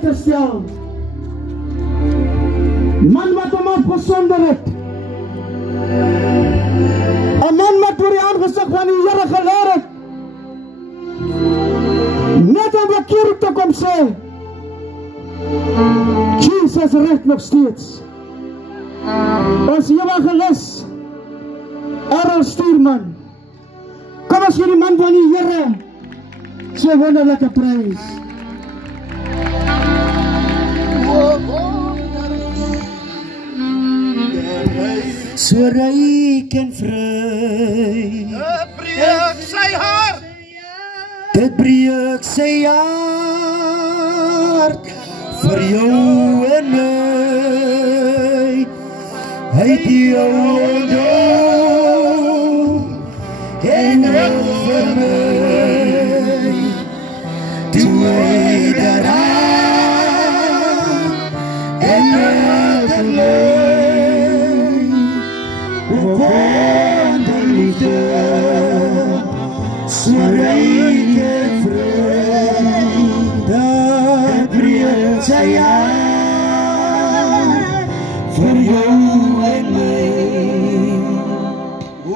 te stel. Man wat hom afgesonder het. 'n man wat voor die aangesig van die Here geleer het. Net om die kerk te kom sê. Jesus redt nog steeds. Ons evangelis, Errol Stuurman. Kom as hierdie man van die Here sy wonderlike prys. So ryk en vry. Dit breek sy hart. Dit breek sy hart vir jou en my. Hy die jou en vir my. Toe hy daaraan en my. Wonderliefde, so ryk en vry, dat breek sy hart vir jou en my. O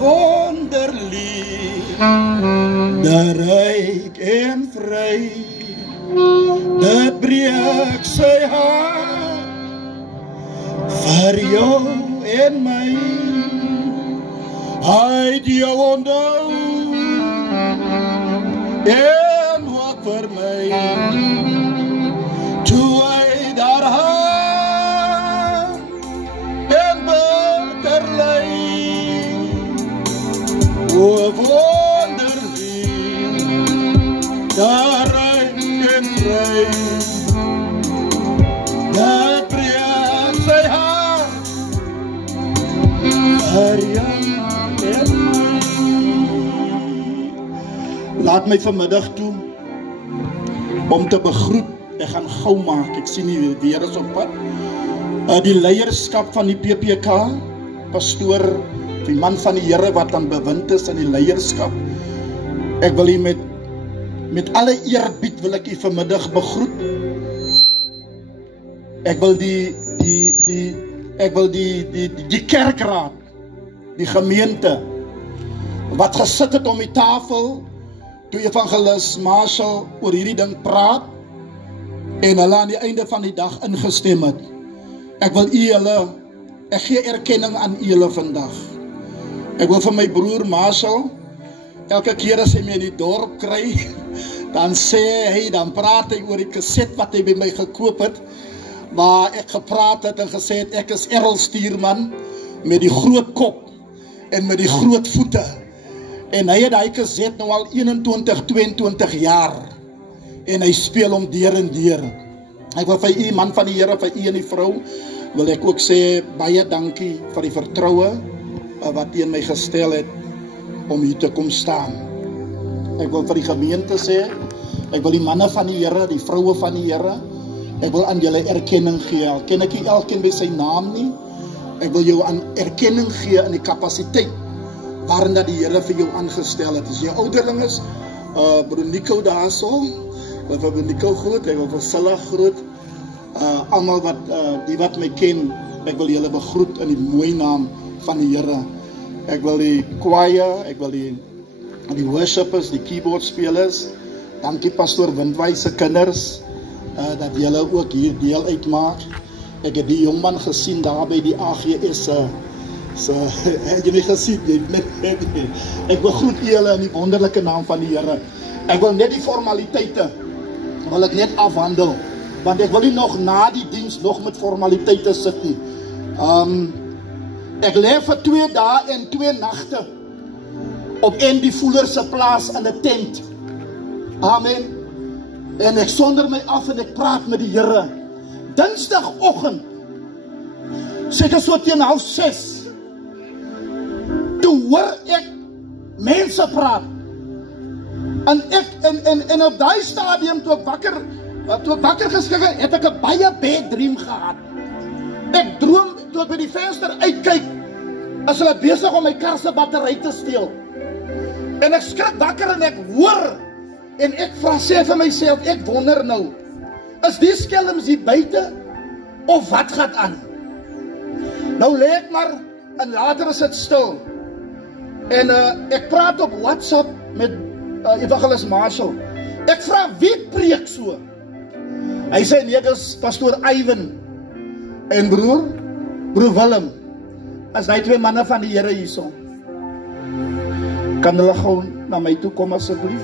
wonderliefde, ryk en vry, dat breek sy hart vir jou en my. Hy die jou onthou en ook vir my. Toe hy daar hang en bitter ly. O wonderlief, daar ryk en vry, dat breek sy hart vir jou. Laat my vanmiddag toe om te begroet. Ek gaan gou maak, ek sien die weer is op pad. Die leierskap van die PPK, pastoor, die man van die Here wat aan bewind is in die leierskap. Ek wil u met alle eerbied wil ek u vanmiddag begroet. Ek wil die kerkraad, die gemeente wat gesit het om die tafel toe evangelis Marshall oor hierdie ding praat en hulle aan die einde van die dag ingestem het. Ek gee erkenning aan julle vandag. Ek wil vir my broer Marshall, elke keer as hy my in die dorp kry, dan sê hy, dan praat hy oor die kaset wat hy by my gekoop het, waar ek gepraat het en gesê het, ek is Errol Stuurman met die groot kop en met die groot voete. En hy het die kaset nou al 21, 22 jaar. En hy speel hom deur en deur. Ek wil vir u, man van die Here, vir u en die vrou, wil ek ook sê, baie dankie vir die vertroue wat u in my gestel het om hier te kom staan. Ek wil vir die gemeente sê, ek wil die manne van die Here, die vroue van die Here, ek wil aan julle erkenning gee. Al ken ek nie elkeen by sy naam nie. Ek wil jou aan erkenning gee in die kapasiteit waarin dat die Here vir jou aangestel het. As jy ouderling is, broer Nico daar so, ek wil vir Nico groet, ek wil vir Silla groet, almal die wat my ken, ek wil julle begroet in die mooi naam van die Here. Ek wil die choir, ek wil die worshipers, die keyboard spelers, dankie pastoor Windwys se kinders, dat julle ook hier deel uitmaak. Ek het die jongman gesien daar by die AGS, het jy nie gesien, ek begroet julle in die wonderlike naam van die Here. Ek wil net die formaliteite, wil ek net afhandel, want ek wil nie nog na die diens nog met formaliteite sit nie. Ek leef vir 2 dae en 2 nagte op Andy Fuller se plaas in 'n tent. Amen. En ek sonder my af en ek praat met die Here. Dinsdagoggend, seker so teen 5:30, toe hoor ek mense praat. En op daai stadium, toe ek wakker geskrik het ek 'n baie bad dream gehad. Ek droom, toe ek by die venster uitkyk, as hulle besig om my kar se battery te steel. En ek skrik wakker en ek hoor, en ek sê vir myself, ek wonder nou, Is die skelms hier buite? Of wat gaan aan? Nou lê ek maar, en later is dit stil. En ek praat op WhatsApp met Evangelist Marshall. Ek vra, wie preek so? Hy sê, nee, dis pastoor Ivan. En broer Willem, as hy 2 manne van die Here hierso. Kan hulle gou na my toe kom asseblief?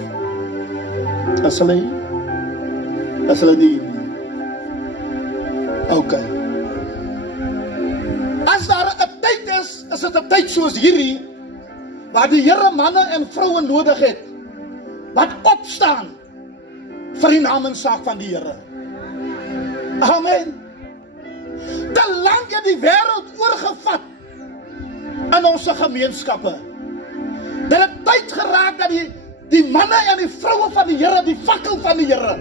As hulle nie. Ok. As daar 'n tyd is dit 'n tyd soos hierdie, waar die Here manne en vroue nodig het, wat opstaan vir die naam en saak van die Here. Amen. Te lank het die wêreld oorgevat in ons gemeenskappe. Dit het tyd geraak dat die manne en die vroue van die Here, die fakkel van die Here,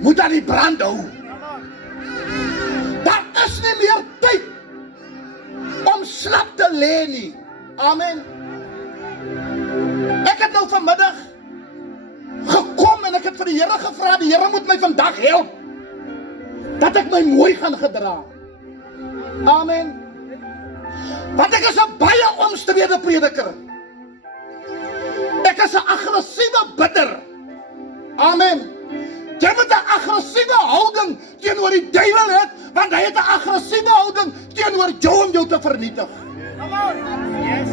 moet aan die brand hou. Daar is nie meer tyd om slap te lê nie. Amen. Ek het nou vanmiddag gekom en ek het vir die Here gevra, die Here moet my vandag help, dat ek my mooi gaan gedra. Amen. Want ek is 'n baie omstrede prediker. Ek is 'n aggressiewe bidder. Amen. Jy moet 'n aggressiewe houding teenoor die duiwel hê, want hy het 'n aggressiewe houding teenoor jou om jou te vernietig. Yes.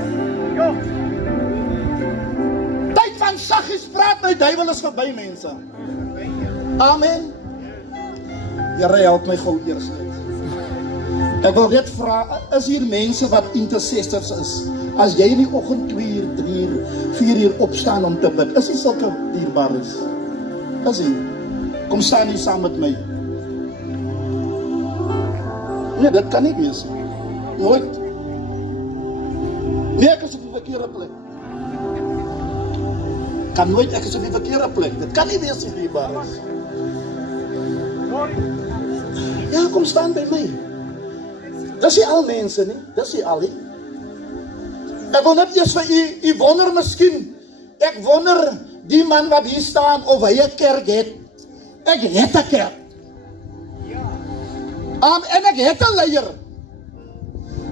Tyd van saggies praat, my duiwel is verby, mense. Amen. Here, help my gou eers net. Ek wil net vra, is hier mense wat intercessors is? As jy in die oggend 2 uur, 3 uur, 4 uur opstaan om te bid, is jy sulke dierbares? Is jy? Kom staan hier saam met my. Nee, dit kan nie wees. Nooit. Nee, ek is op die verkeerde plek. Kan nooit, ek is op die verkeerde plek. Dit kan nie wees, die dierbares. Ja, kom staan by my. Dis nie al mense nie, dis nie al nie. Ek wil net eers vir u wonder miskien, ek wonder die man wat hier staan, of hy 'n kerk het. Ek het 'n kerk. En ek het 'n leier.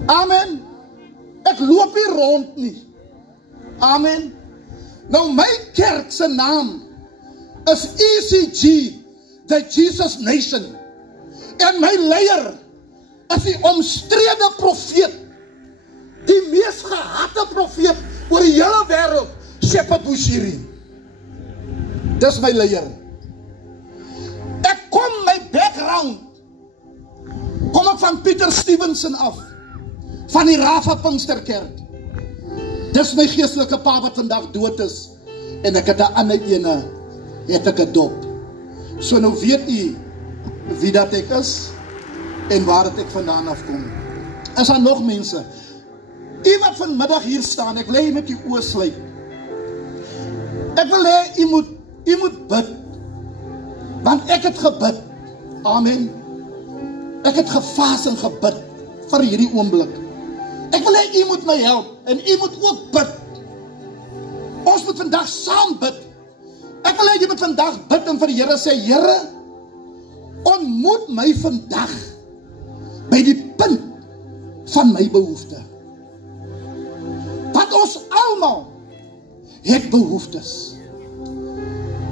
Amen. Ek loop hier rond nie. Amen. Nou my kerk se naam is ECG, the Jesus Nation. En my leier is die omstrede profeet, die mees gehate profeet oor die hele wêreld, Shepherd Bushiri. Dis my leier. Ek kom my background, kom ek van Pieter Stevenson af, van die Rafa Pinksterkerk. Dis my geestelike pa wat vandag dood is, en ek het 'n ander ene, het ek 'n dop. So nou weet u wie dat ek is, en waar het ek vandaan afkom. Is daar nog mense? U wat vanmiddag hier staan, ek wil hê met u oë sluit. Ek wil hê u moet bid, want ek het gebid. Amen. Ek het gevaas en gebid vir hierdie oomblik. Ek wil hê u moet my help, en u moet ook bid. Ons moet vandag saam bid. Ek wil hê jy moet vandag bid en vir die Here sê, Here, ontmoet my vandag by die punt van my behoefte. Want ons almal het behoeftes.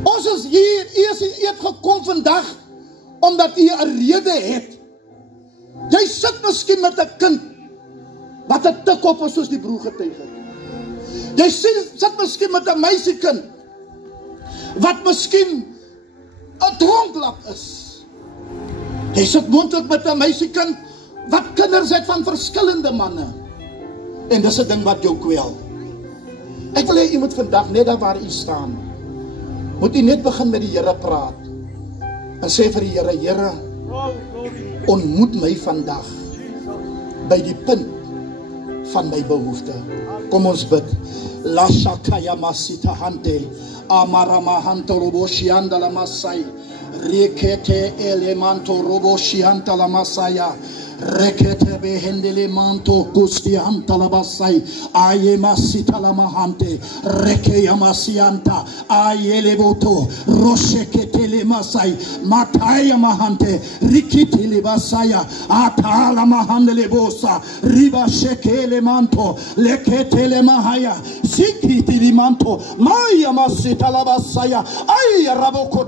Ons is hier, u het gekom vandag, omdat u 'n rede het. Jy sit miskien met 'n kind, wat 'n tikkop is soos die broer getuig het. Jy sit miskien met 'n meisiekind, wat miskien 'n dronklap is. Jy sit moontlik met 'n meisiekind, wat kinders het van verskillende manne. En dis 'n ding wat jou kwel. Ek wil hê u moet vandag, net daar waar u staan, moet u net begin met die Here praat. En sê vir die Here, Here, ontmoet my vandag by die punt van my behoefte. Kom ons bid. La shakaya masita hante, amarama hanto roboshianda la masai, rekete elemanto roboshianta la masaya. rekete behendele manto kusti antalabasai aye masita la mahante reke yamasianta aye levoto roshekete le masai mataya mahante rikiti le basaya atala mahandele bosa riba shekele manto lekete le mahaya sikiti li manto maya masita la basaya aye raboko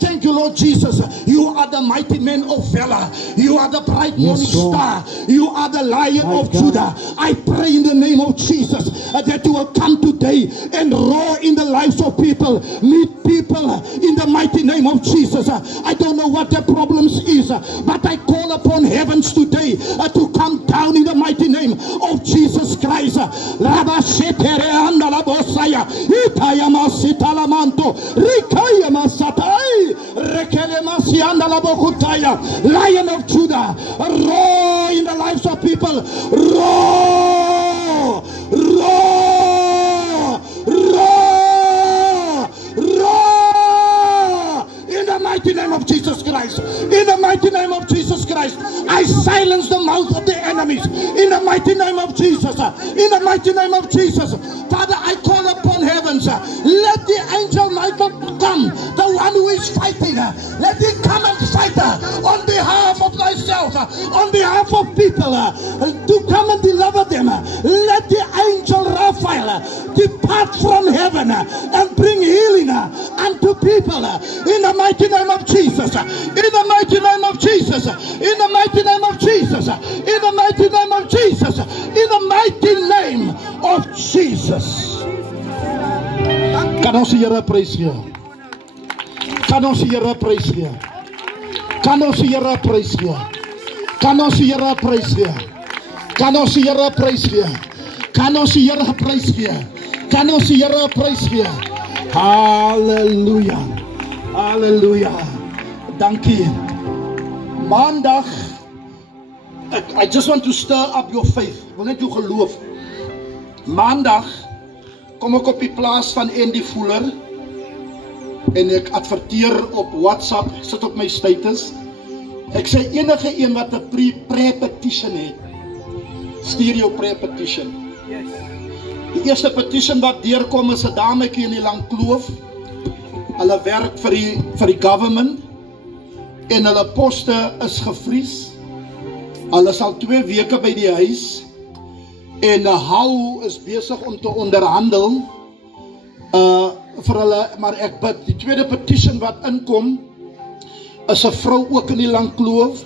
thank you, Lord Jesus. You are the mighty man of valor. You are the bright morning star. You are the Lion of Judah. I pray in the name of Jesus that you will come today and roar in the lives of people. Meet people in the mighty name of Jesus. I don't know what their problems is, but I call upon heavens today to come down in the mighty name of Jesus Christ. Rikaya Masatai, Rekele Masianda Labokutaya, Lion of Judah, roar in the lives of people, roar, roar, roar, roar, in the mighty name of Jesus Christ, in the mighty name of Jesus Christ, I silence the mouth of the enemies, in the mighty name of Jesus, in the mighty name of Jesus. Father, I call upon heavens, let the angel Michael come, the one who is fighting, let him come and fight on behalf of myself, on behalf of people, to come and deliver them. Let the angel Raphael depart from heaven and bring healing unto people, in the mighty name of Jesus, in the mighty name of Jesus, in the mighty name of Jesus, in the mighty name of Jesus, in the mighty name of Jesus. Kan ons die Here prys gee? Kan ons die Here prys gee? Kan ons die Here prys gee? Kan ons die Here prys gee? Kan ons die Here prys gee? Kan ons die Here prys gee? Kan ons die Here prys gee? Halleluja. Halleluja. Dankie. Maandag, I just want to stir up your faith. Wil net jou geloof. Maandag kom ek op die plaas van Andy Fuller en ek adverteer op WhatsApp, ek sit op my status. Ek sê enige een wat 'n pre-petition het, stuur jou pre-petition. Die eerste petition wat deurkom is 'n dametjie in die Langkloof. Hulle werk vir die government en hulle poste is gevries. Hulle is al 2 weke by die huis. En Hou is besig om te onderhandel vir hulle, maar ek bid. Die tweede petition wat inkom is 'n vrou ook in die Langkloof.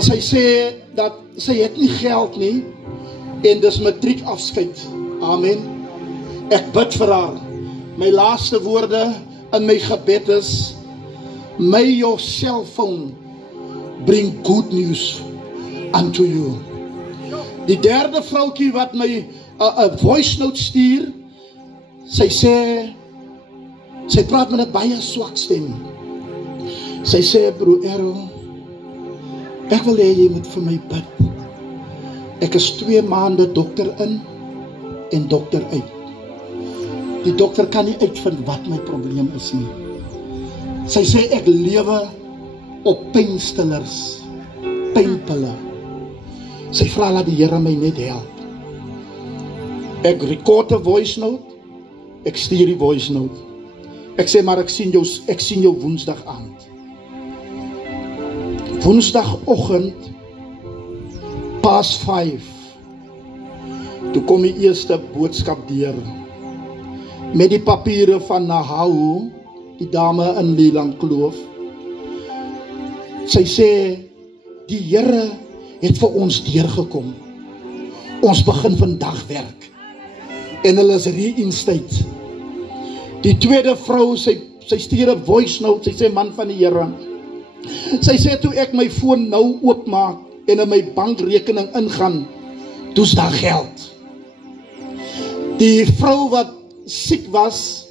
Sy sê dat sy het nie geld nie en dis matriek afskeid. Amen. Ek bid vir haar. My laaste woorde in my gebed is: may your cell phone bring good news unto you. Die derde vroukie wat my 'n voice note stuur, sy sê, sy praat met 'n baie swak stem. Sy sê, broer Errol, ek wil hê jy moet vir my bid. Ek is 2 maande dokter in en dokter uit. Die dokter kan nie uitvind wat my probleem is nie. Sy sê ek lewe op pynstillers, pynpille. Sy vra dat die Here my net help. Ek record 'n voice note, ek stuur die voice note. Ek sê maar ek sien jou Woensdag aand. Woensdagoggend pas 5. Toe kom die eerste boodskap deur met die papiere van Nahau, die dame in die Langkloof. Sy sê die Here het vir ons deurgekom. Ons begin vandag werk. En hulle is reinstated. Die tweede vrou, sy stuur 'n voice note, sy sê man van die Here. Sy sê toe ek my foon nou oopmaak en in my bankrekening ingaan, toe's daar geld. Die vrou wat siek was,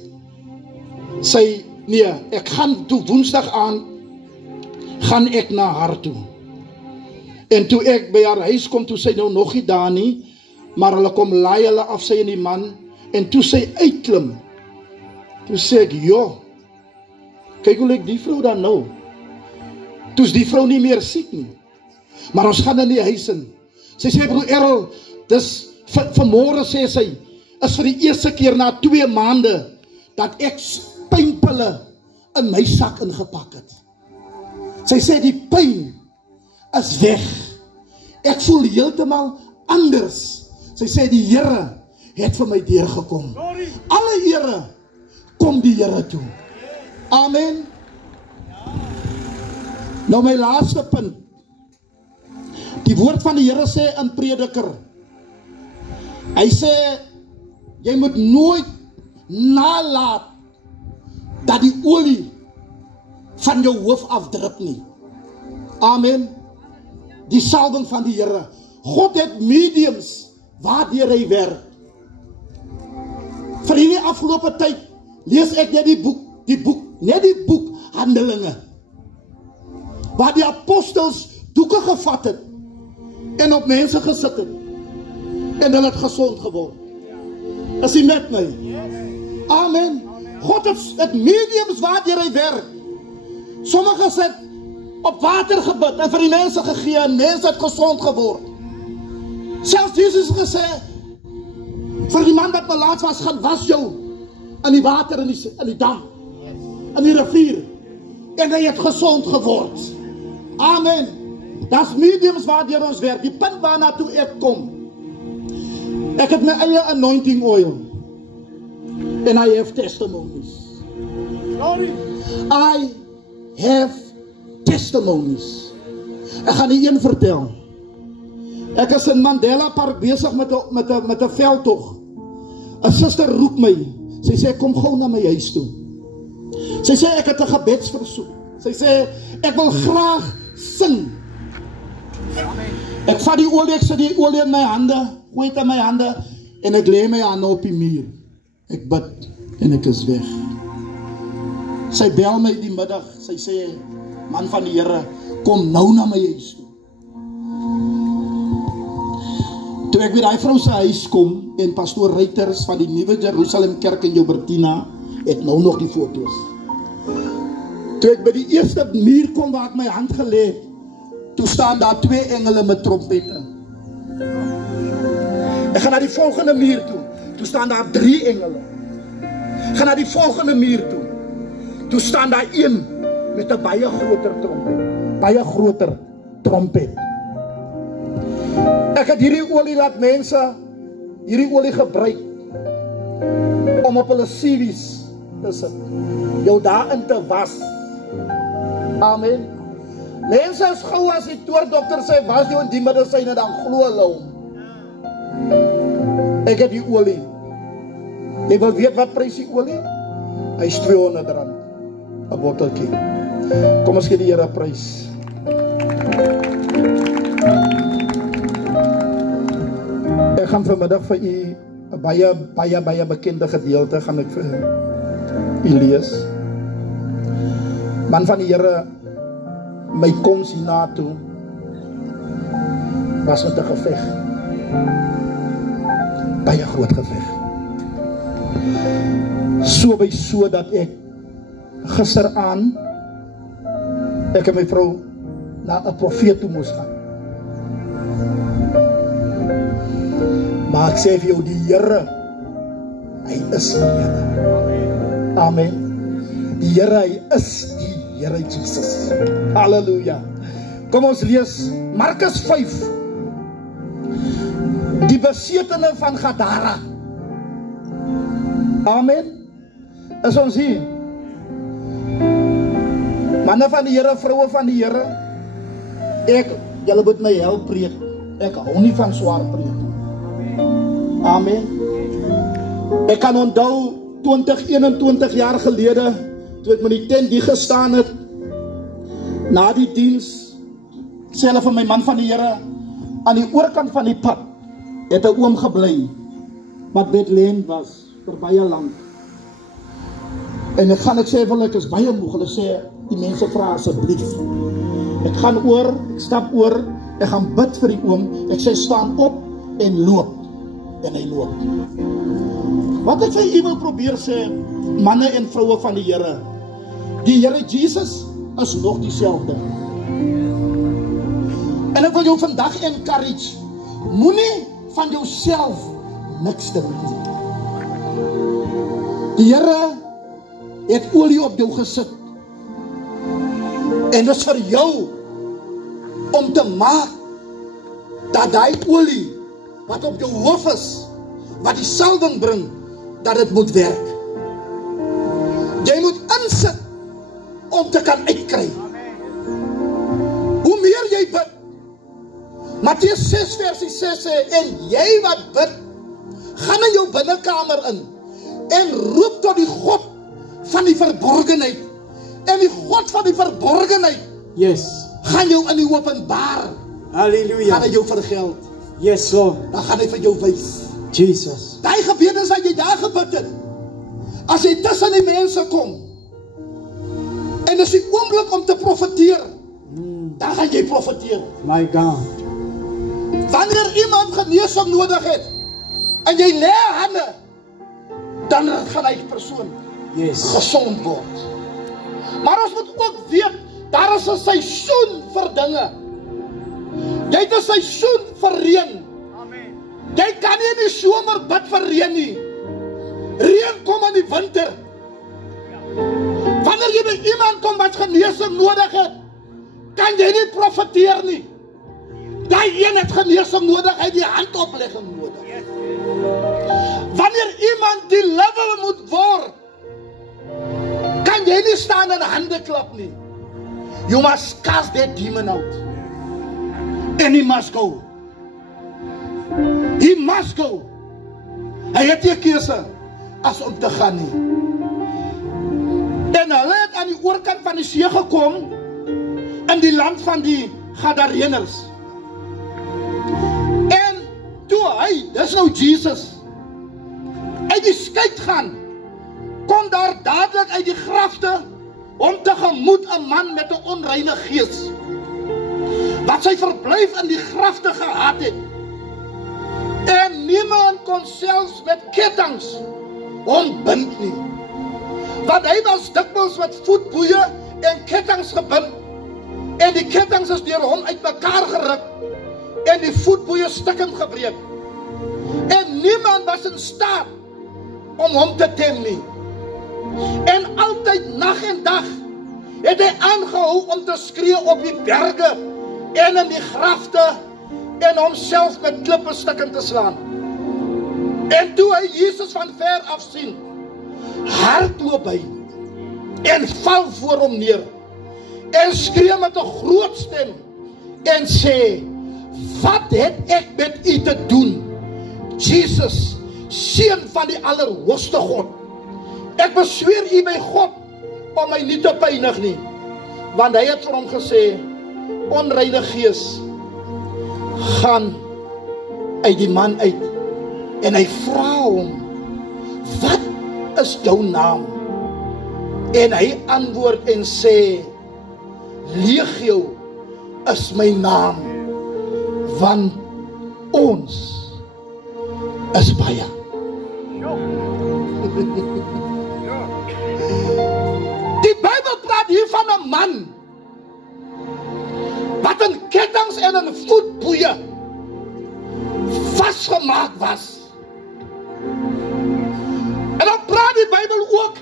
sy nee, ek gaan toe Woensdag aan gaan ek na haar toe. En toe ek by haar huis kom, toe sy nou nog nie daar nie, maar hulle kom laai hulle af, sy en die man, en toe sy uitklim, toe sê ek, joh, kyk hoe lyk die vrou dan nou. Toe is die vrou nie meer siek nie. Maar ons gaan in die huis in. Sy sê, broer Errol, dis vanmôre sê sy, is vir die eerste keer na 2 maande, dat ek pynpille in my sak ingepak het. Sy sê, die pyn is weg. Ek voel heeltemal anders. Sy sê, die Here het vir my deurgekom. Alle ere kom die Here toe. Amen. Nou my laaste punt. Die woord van die Here sê in Prediker. Hy sê, jy moet nooit nalaat dat die olie van jou hoof afdrup nie. Amen. Die salwing van die Here. God het mediums waardeur hy werk. Vir hierdie afgelope tyd lees ek net die boek Handelinge, waar die apostels doeke gevat het en op mense gesit het en hulle het gesond geword. Is jy met my? Amen. God het mediums waardeur hy werk. Sommiges het op water gebid en vir die mense gegee en mense het gesond geword. Selfs Jesus gesê vir die man wat melaats was, gaan was jou in die water, in die dam, in die rivier, en hy het gesond geword. Amen. Das mediums waardeur ons werk. Die punt waarna toe ek kom, ek het my eie anointing oil and I have testimonies. I have testimonies. Ek gaan die een vertel. Ek is in Mandela Park besig met 'n veldtog. 'n Suster roep my. Sy sê, kom gou na my huis toe. Sy sê, ek het 'n gebedsversoek. Sy sê, ek wil graag sing. Ek vat die olie, ek sit die olie in my hande, gooi dit in my hande, en ek lê my hande op die muur. Ek bid, en ek is weg. Sy bel my die middag, sy sê, man van die Here, kom nou na my huis toe. Toe ek by die vrou se huis kom, en pastoor Reuters van die Nuwe Jerusalem Kerk in Joubertina, het nou nog die foto's. Toe ek by die eerste muur kom waar ek my hand gelê het, toe staan daar 2 engele met trompette. Ek gaan na die volgende muur toe, toe staan daar 3 engele. Ek gaan na die volgende muur toe, toe staan daar 1 met 'n baie groter trompet. Baie groter trompet. Ek het hierdie olie laat mense hierdie olie gebruik om op hulle CV's te sit, jou daarin te was. Amen. Mense is gou as die toordokter sê, was jou in die medisyne, dan glo hulle hom. Ek het die olie. Jy wil weet wat prys die olie? Hy is R200, 'n botteltjie. Kom ons gee die Here prys. Ek gaan vanmiddag vir u 'n baie bekende gedeelte gaan ek vir u lees. Man van die Here, my koms hiernaartoe was met 'n geveg. Baie groot geveg. So by so dat ek gisteraan ek en my vrou na 'n profeet toe moes gaan. Maar ek sê vir jou, die Here, hy is die Here. Amen. Die Here, hy is die Here Jesus. Halleluja. Kom ons lees Markus 5. Die besetene van Gadara. Amen. Is ons hier? Manne van die Here, vroue van die Here. Julle moet my help preek. Ek hou nie van swaar preek. Amen. Ek kan onthou 21 jaar gelede, toe ek met die tent die gestaan het, na die diens, self van my man van die Here, aan die oorkant van die pad, het 'n oom gebly, wat bedleen was, vir baie lank. En ek sê vir hulle, ek is baie moeg, hulle sê, die mense vra asseblief. Ek gaan oor, ek stap oor, ek gaan bid vir die oom, ek sê, staan op en loop. En hy loop. Wat ek vir u wil probeer sê, manne en vroue van die Here Jesus is nog dieselfde. En ek wil jou vandag encourage, moenie van jouself niks dink nie. Die Here het olie op jou gesit. En dit is vir jou om te maak dat die olie wat op jou hoof is, wat die salwing bring, dat dit moet werk. Jy moet insit om te kan uitkry. Hoe meer jy bid, Mattheus 6 versie 6 sê, en jy wat bid, gaan in jou binnekamer in, en roep tot die God van die verborgenheid, en die God van die verborgenheid, gaan jou in die openbaar, Halleluja. gaan hy jou vergeld, Yes, Lord. dan gaan hy vir jou wys. Jesus. Die gebede is wat jy daar gebid het, as jy tussen die mense kom, en is die oomblik om te profeteer, dan gaan jy profeteer. My God. Wanneer iemand genesing nodig het, en jy lê hande, dan gaan hy persoon gesond word. Maar ons moet ook weet, daar is 'n seisoen vir dinge. Jy het 'n seisoen vir reën. Jy kan nie in die somer bid vir reën nie. Reën kom in die winter. Wanneer jy by iemand kom wat genesing nodig het, kan jy nie profeteer nie. Die een het genesing nodig, hy het die handoplegging nodig. Wanneer iemand deliver moet word, kan jy nie staan en hande klap nie. You must cast that demon out. And he must go. He must go. Hy het nie 'n keuse as om te gaan nie. En hulle het aan die oorkant van die see gekom, in die land van die Gadareners. En toe hy, dis nou Jesus, uit die skei gaan, kom daar dadelik uit die grafte om tegemoet 'n man met 'n onreine gees, wat sy verblyf in die grafte gehad het. En niemand kon selfs met kettinge hom bind nie. Want hy was dikwels met voetboeie en kettinge gebind, en die kettinge is deur hom uitmekaar geruk, en die voetboeie stukkend gebreek. En niemand was in staat om hom te tem nie. En altyd nag en dag het hy aangehou om te skree op die berge en in die grafte en homself met klippe stukkend te slaan. En toe hy Jesus van ver af sien, hardloop hy en val voor hom neer en skree met 'n groot stem en sê, wat het ek met u te doen, Jesus, seun van die Allerhoogste God? Ek besweer u by God om my nie te pynig nie. Want hy het vir hom gesê, onreine gees, gaan uit die man uit. En hy vra hom, wat is jou naam? En hy antwoord en sê, Legio is my naam, want ons is baie. Die Bybel praat hier van 'n man wat in kettinge en in voetboeie vasgemaak was. En dan praat die Bybel ook,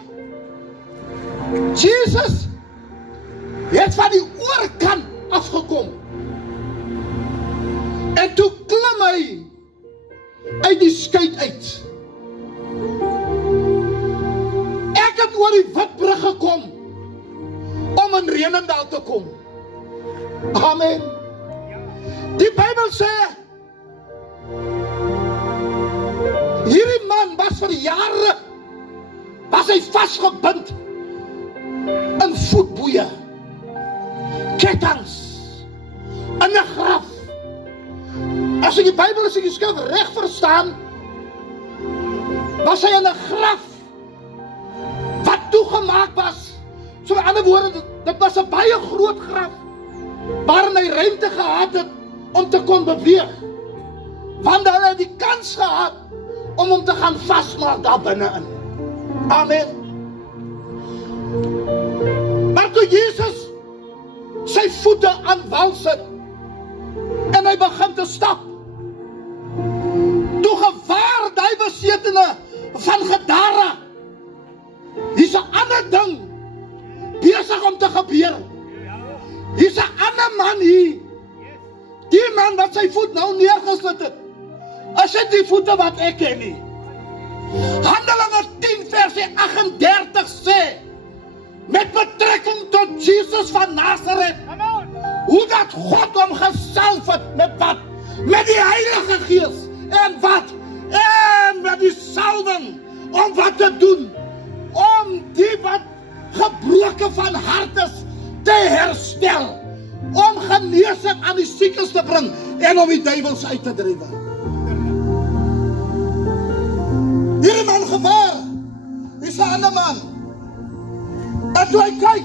Jesus het van die oorkant afgekom. En toe klim hy uit die skei uit. Ek het oor die Witbrug gekom om in Renendaal te kom. Amen. Die Bybel sê, hierdie man was vir jare, was hy vasgebind in voetboeie, kettinge, in 'n graf. As ek die Bybel, as ek die skrif reg verstaan, was hy in 'n graf wat toegemaak was. So met ander woorde, dit was 'n baie groot graf waarin hy ruimte gehad het om te kon beweeg. Want hulle het die kans gehad om hom te gaan vasmaak daar binne-in. Amen. Maar toe Jesus sy voete aan wal sit en hy begin te stap. Toe gevaar die besetene van Gadara. Hier's 'n ander ding besig om te gebeur. Hier's 'n ander man hier. Die man wat sy voet nou neergesit het, as dit die voete wat ek ken nie. Handelinge 10 vers 38 sê, met betrekking tot Jesus van Nazareth, hoe dat God hom gesalf het, met wat? Met die Heilige Gees, en wat? En met die salwing, om wat te doen? Om die wat gebroken van hart is, te herstel, om genesing aan die siekes te bring, en om die duivels uit te drywe. Hierdie man gevaar, is 'n ander man. En toe hy kyk,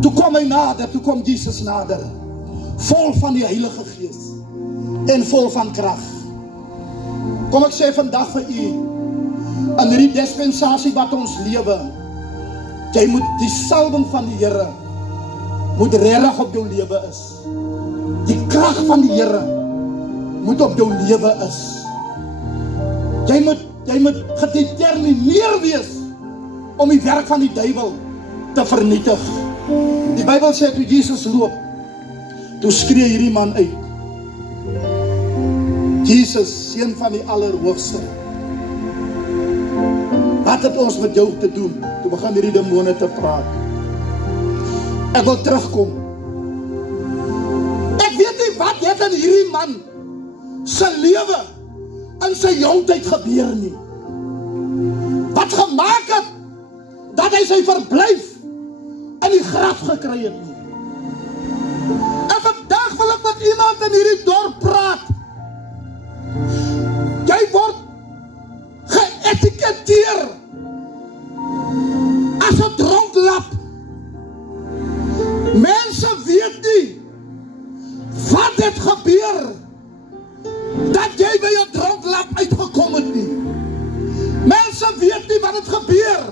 toe kom hy nader, toe kom Jesus nader, vol van die Heilige Gees, en vol van krag. Kom ek sê vandag vir u, in hierdie dispensasie wat ons lewe, jy moet die salwing van die Here, moet regtig op jou lewe is. Die krag van die Here, moet op jou lewe is. Jy moet gedetermineer wees, om die werk van die duiwel te vernietig. Die Bybel sê, toe Jesus loop, toe skree hierdie man uit, Jesus, seun van die Allerhoogste, wat het ons met jou te doen? Toe begin hierdie demone te praat. Ek wil terugkom. Ek weet nie wat het in hierdie man sy lewe in sy jongtyd gebeur nie. Wat gemaak het dat hy sy verblyf in die graf gekry het nie. En vandag wil ek met iemand in hierdie dorp praat. Jy word geëtiketeer as 'n dronklap. Mense weet nie wat het gebeur dat jy by 'n dronklap uitgekom het nie. Mense weet nie wat het gebeur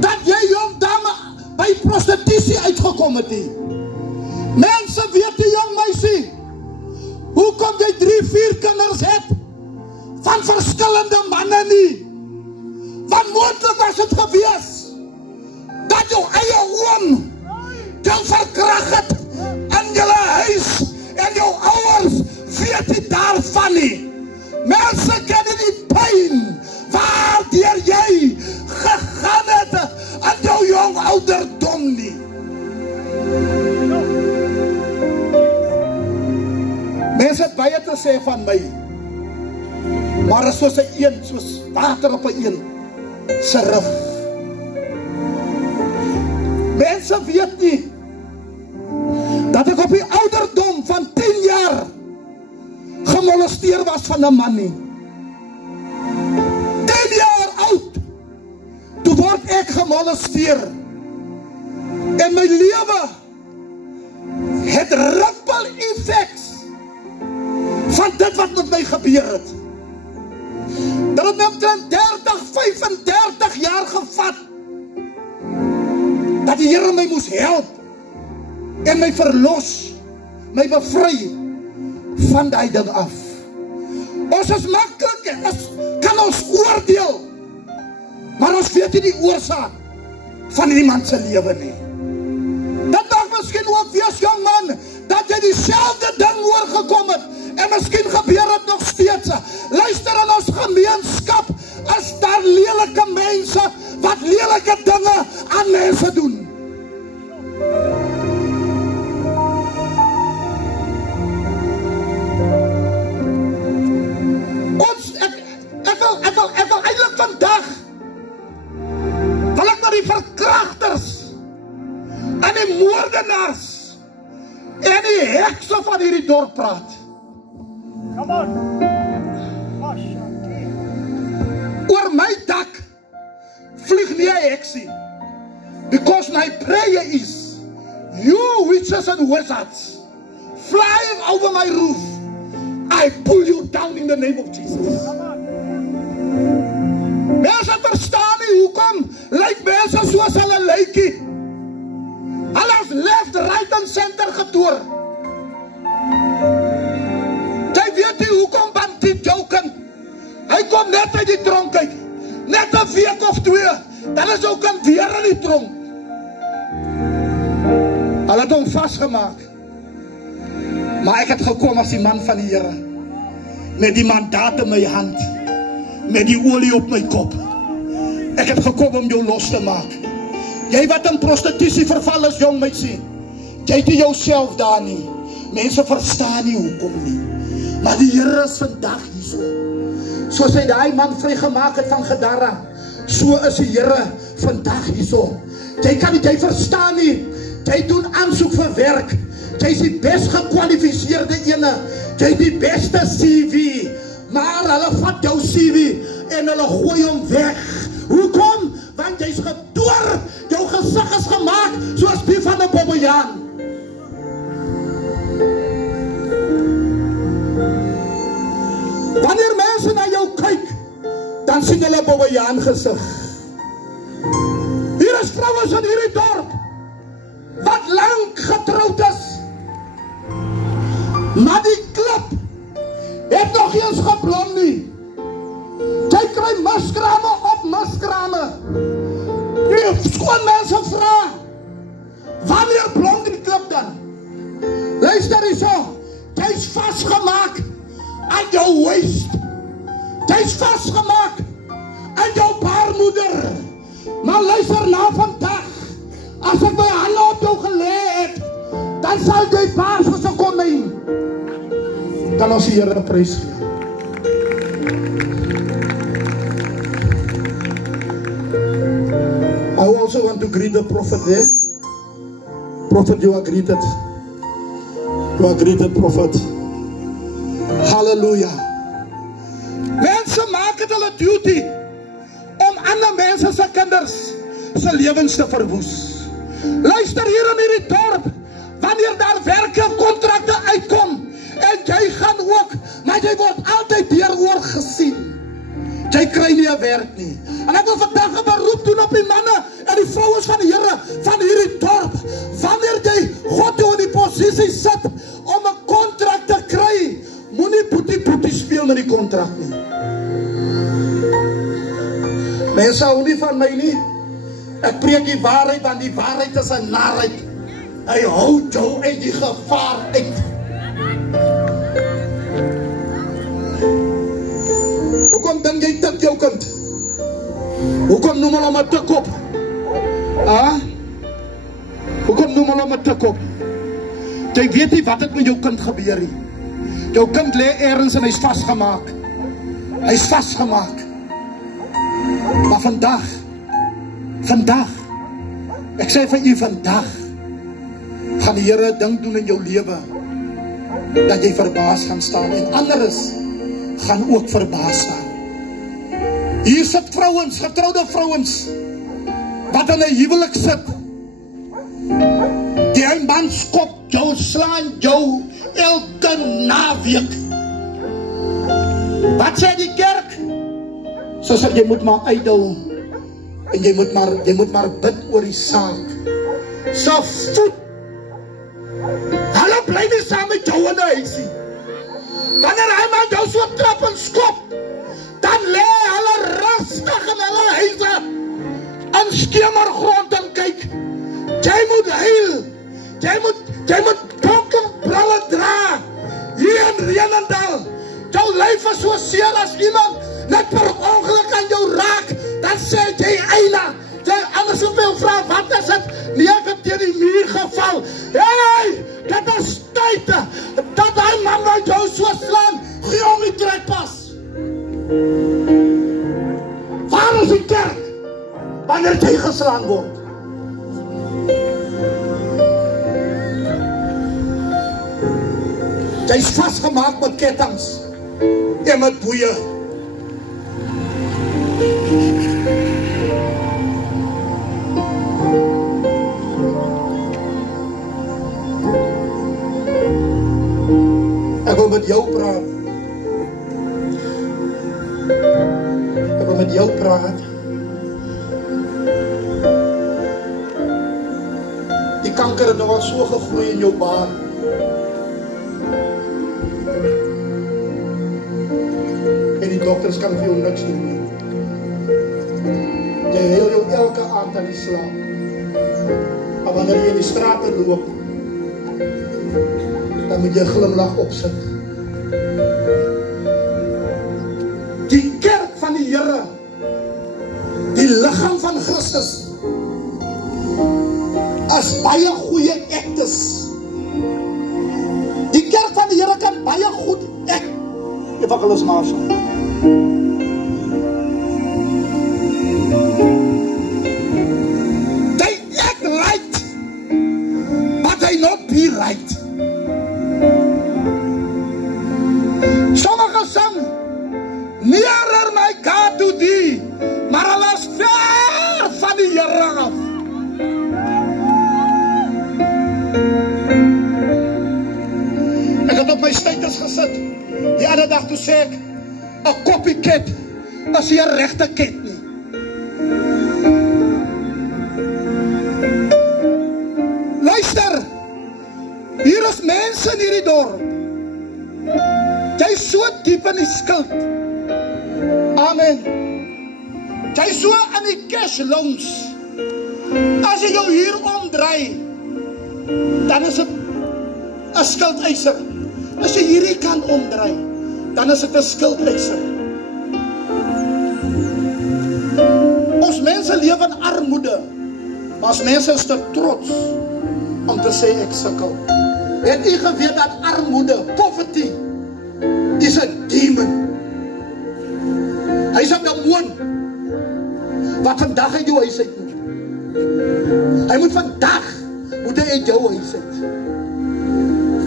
dat jy jong dame by prostitusie uitgekom het nie. Mense weet nie, jong meisie, hoekom jy 3-4 kinders het van verskillende manne nie. Want moontlik was het gewees dat jou eie oom jou verkrag het in julle huis en jou ouers weet nie daarvan nie. Mense ken die pyn waardeur jy gegaan het in jou jong ouderdom nie. Mense het baie te sê van my, maar is soos 'n een, soos water op 'n een se rug. Mense weet nie dat ek op die ouderdom van 10 jaar gemolesteer was van 'n man nie. 10 jaar oud, toe word ek gemolesteer. En my lewe het ripple effects van dit wat met my gebeur het. Dat het my omtrent 30, 35 jaar gevat, dat die Here my moes help, en my verlos, my bevry, van die ding af. Ons is maklik, kan ons oordeel, maar ons weet nie die oorsaak van iemand se lewe nie. Dit mag miskien ook wees, jong man, dat jy dieselfde ding oorgekom het, en miskien gebeur het nog steeds. Luister, in ons gemeenskap is daar lelike mense wat lelike dinge aan mense doen. Ek wil eintlik vandag wil ek na die verkragters en die moordenaars en die hekse van hierdie dorp praat. Come on. Oor my dak vlieg nie 'n heksie, because my prayer is, you witches and wizards flying over my roof, I pull you down in the name of Jesus. Mense verstaan nie hoekom lyk mense soos hulle lykie. left, right en center getoer. Jy weet nie hoekom bandiet jou kind. Hy kom net uit die tronk uit. Net 'n week of 2, dan is jou kind weer in die tronk. Hulle het hom vasgemaak. Maar ek het gekom as die man van die Here, met die mandaat in my hand, met die olie op my kop. Ek het gekom om jou los te maak. Jy wat in prostitusie verval is, jong meisie, jy het nie jouself daar nie. Mense verstaan nie hoekom nie. Maar die Here is vandag hierso. Soos hy daai man vrygemaak het van Gadara, so is die Here vandag hierso. Jy kan nie, jy verstaan nie. Jy doen aansoek vir werk. Jy is die best gekwalifiseerde ene. Jy het die beste CV. Maar hulle vat jou CV en hulle gooi hom weg. Hoekom? Want jy is getoer. Jou gesig is gemaak soos die van 'n bobbejaan. Wanneer mense na jou kyk, dan sien hulle bobbejaan gesig. Hier is vrouens in hierdie dorp wat lang getroud is. Maar die klip het nog eens geblom nie. Jy kry miskrame op miskrame. Die skoonmense vra, wanneer blom die klip dan? Luister hierso, jy is vasgemaak aan jou waist. Jy is vasgemaak aan jou baarmoeder. Maar luister na vandag, as ek my hande op jou gelê het, dan sal jy baar soos 'n konyn. Kan ons die Here prys gee. I also want to greet the prophet there. Prophet, you are greeted. You are greeted, prophet. Hallelujah. Mense maak het hulle duty om ander mense se kinders se lewens te verwoes. Luister hier in hierdie dorp, wanneer daar werke kontrakte uitkom, en jy gaan ook, maar jy word altyd deuroor gesien. Jy kry nie 'n werk nie. En ek wil vandag 'n beroep doen op die manne en die vrouens van die Here van hierdie dorp. Wanneer jy God jou in die posisie sit om 'n kontrak te kry, moenie boetie speel met die kontrak nie. Mense hou nie van my nie. Ek preek die waarheid, want die waarheid is 'n narheid. Hy hou jou uit die gevaar uit. Hoekom dink jy tik jou kind? Hoekom noem hulle hom 'n tikkop? Hoekom noem hulle hom 'n tikkop? Jy weet nie wat het met jou kind gebeur nie. Jou kind lê ergens en hy's vasgemaak. Hy's vasgemaak. Maar vandag, ek sê vir u vandag, gaan die Here 'n ding doen in jou lewe, dat jy verbaas gaan staan, en anderes gaan ook verbaas staan. Hier sit vrouens, getroude vrouens, wat in 'n huwelik sit. Die man skop jou, slaan jou, elke naweek. Wat sê die kerk? So sê jy moet maar uithou, en jy moet maar bid oor die saak. So voet, hulle bly nie saam met jou in die huisie. Wanneer hy man jou so trap en skop, dan lê hulle rustig in hulle huise, in skemergrond en kyk. Jy moet huil, jy moet donkerbrille dra, hier in Renendal. Jou lyf is so seer as iemand net per ongeluk aan jou raak, dan sê jy eina. Jy anders soveel vra, wat is dit? Nee, ek het teen die muur geval. Hey, dit is tyd dat hy man wat jou so slaan, gee hom die trekpas. Waar is die kerk wanneer jy geslaan word? Jy is vasgemaak met kettinge en met boeie. Ek wil met jou praat. Ek wil met jou praat. Die kanker het nou al so gegroei in jou baan. En die dokters kan vir jou niks doen nie. Jy heel jou elke aand aan die slaap. Maar wanneer jy in die strate loop, dan moet jy glimlag opsit. Die kerk van die Here, die liggaam van Christus, is baie goeie actes. Die kerk van die Here kan baie goed act. Evangelis Marshall. They act right, but they not be right. Sommige sing, nearer my God to thee, maar hulle is ver van die Here af. Ek het op my status gesit, die ander dag toe sê ek, 'n copycat is nie 'n regte cat nie. Luister, hier is mense in hierdie dorp, jy is so diep in die skuld. Amen. Jy is so in die cash loans. As jy jou hier omdraai, dan is dit 'n skuldeiser. As jy hierdie kan omdraai, dan is dit 'n skuldeiser. Ons mense lewe in armoede, maar ons mense is te trots om te sê ek sukkel. Het u geweet dat armoede, poverty, is 'n demon? Hy is 'n demoon wat vandag uit jou huis uit moet. Hy moet vandag uit jou huis uit.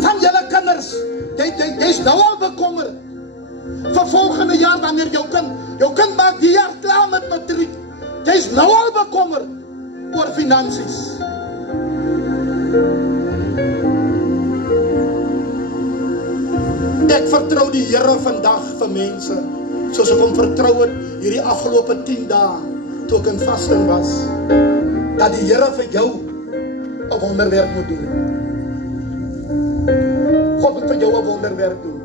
Van julle kinders, jy is nou al bekommer vir volgende jaar wanneer jou kind maak die jaar klaar met matriek. Jy is nou al bekommer oor finansies. Ek vertrou die Here vandag vir mense, soos ek hom vertrou het hierdie afgelope 10 dae, toe ek in vasting was, dat die Here vir jou 'n wonderwerk moet doen. God moet vir jou 'n wonderwerk doen.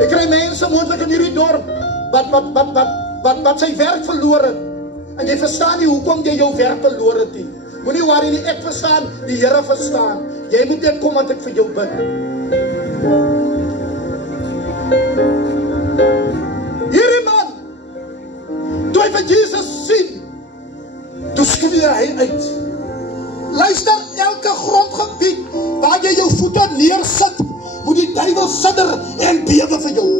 Ek kry mense moontlik in hierdie dorp, wat sy werk verloor het, en jy verstaan nie hoekom jy jou werk verloor het nie. Moenie worry nie, ek verstaan, die Here verstaan. Jy moet net kom wat ek vir jou bid. Hierdie man, toe hy vir Jesus sien, toe skree hy uit. Luister, elke grondgebied waar jy jou voete neersit, moet die duiwel sidder en bewe vir jou.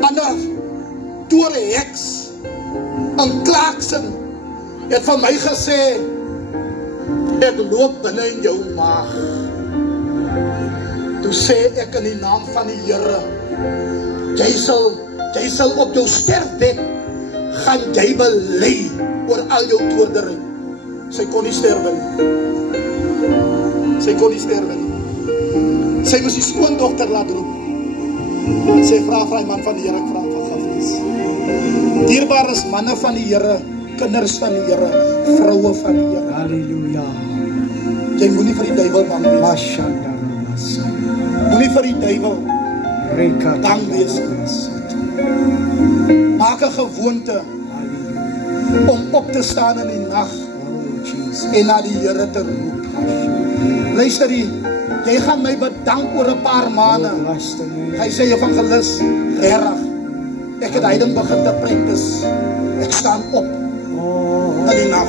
Ander, door heks in Clarkson het van my gesê, ek loop binne in jou maag. Toe sê ek in die naam van die Here, jy sal op jou sterfbed gaan jy bely oor al jou toordery. Sy kon nie sterwe nie. Sy kon nie sterwe nie. Sy moes die skoondogter laat roep. En sy vra vir die man van die Here, ek vra vergifnis. Dierbaar is manne van die Here, kinders van die Here, vroue van die Here. Halleluja. Jy moenie vir die duiwel bang wees. Moenie vir die duiwel bang wees. Maak 'n gewoonte om op te staan in die nag en na die Here te roep. Luister hier, jy gaan my bedank oor 'n paar maande. Hy sê evangelis, regtig, ek het hy dan begin te practice. Ek staan op in die nag.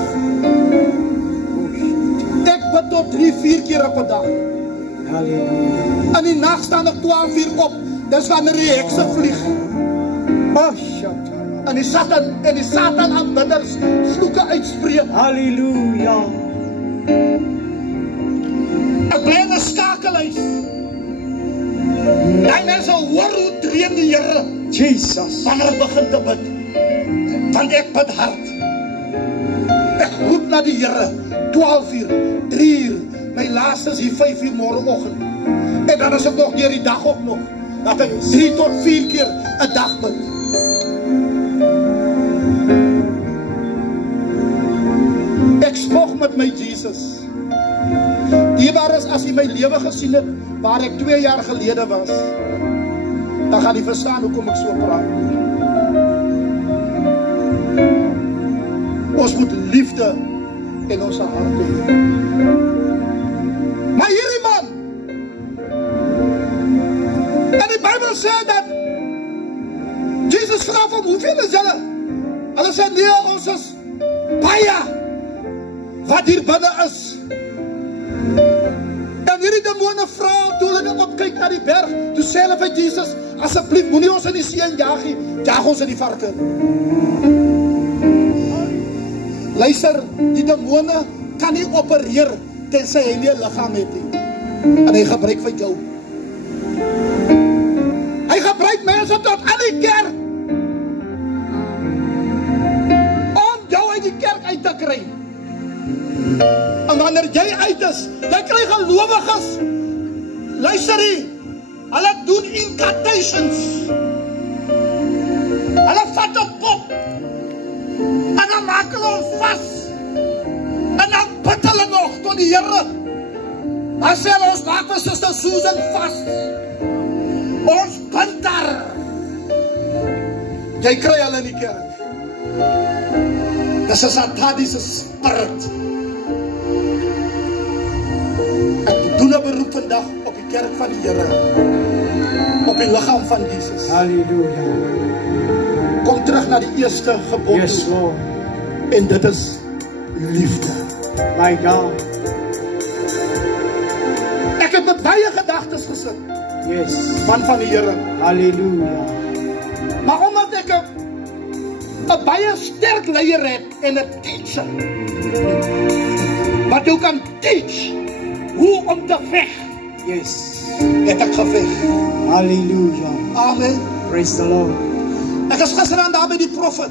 Ek bid tot 3-4 keer op 'n dag. In die nag staan ek 12 uur op. Dis wanneer die hekse vlieg. En die Satan aanbidders vloeke uitspreek. Halleluja. Ek bly in 'n skakelhuis. Die mense hoor hoe dreun die Here. Jesus. Wanneer ek begin te bid, want ek bid hard. Ek roep na die Here, 12 uur, 3 uur, my laaste is hier 5 uur môreoggend. En dan is ek nog deur die dag op nog. dat ek 3 tot 4 keer 'n dag bid. Ek spog met my Jesus. Dierbaar is as jy my lewe gesien het waar ek 2 jaar gelede was, dan gaan jy verstaan hoekom ek so praat. Ons moet liefde in ons harte hê. Maar hierdie man, en die Bybel sê dat Jesus vra van hoeveel is julle? Hulle sê nee, ons is baie wat hier binne is. En hierdie demone vra, toe hulle opkyk na die berg, toe sê hulle vir Jesus, asseblief, moenie ons in die see jaag nie, jaag ons in die varke. Luister, die demone kan nie opereer tensy hy nie 'n liggaam het nie. En hy gebruik vir jou. Hy gebruik mense tot aan die kerk om jou uit die kerk uit te kry. En wanneer jy uit is, dan kry gelowiges, luister hier, hulle doen incantations. Hulle vat 'n pop en dan maak hulle hom vas. En dan bid hulle nog tot die Here. Dan sê hulle, ons maak vir Suster Susan vas. Ons bind haar. Jy kry hulle in die kerk. Dis 'n sataniese spirit. Ek doen 'n beroep vandag op die kerk van die Here. Op die liggaam van Jesus. Halleluja. Kom terug na die eerste gebod. Yes, Lord. En dit is liefde. My God. Ek het met baie gedagtes gesit. Yes. Man van die Here. Halleluja. Maar omdat ek 'n baie sterk leier het en 'n teacher, wat jou kan teach hoe om te veg, Yes. het ek geveg. Halleluja. Amen. Praise the Lord. Ek is gisteraan daar by die profet.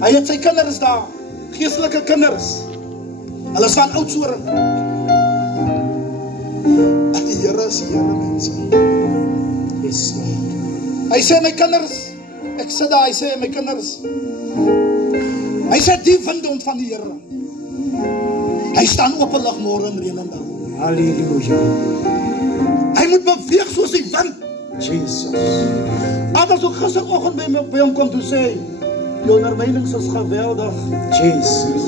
Hy het sy kinders daar, geestelike kinders. Hulle staan oudsoring. En die Here is die Here, mense. Yes, Lord. Hy sê my kinders, ek sit daar, hy sê my kinders, hy sê die wind van die Here. Hy staan op 'n lig môre en reën en dag. Halleluja. Hy moet beweeg soos die wind. Jesus. Anders ook gisteroggend by hom kom toe sê, jou onderwysings is geweldig. Jesus.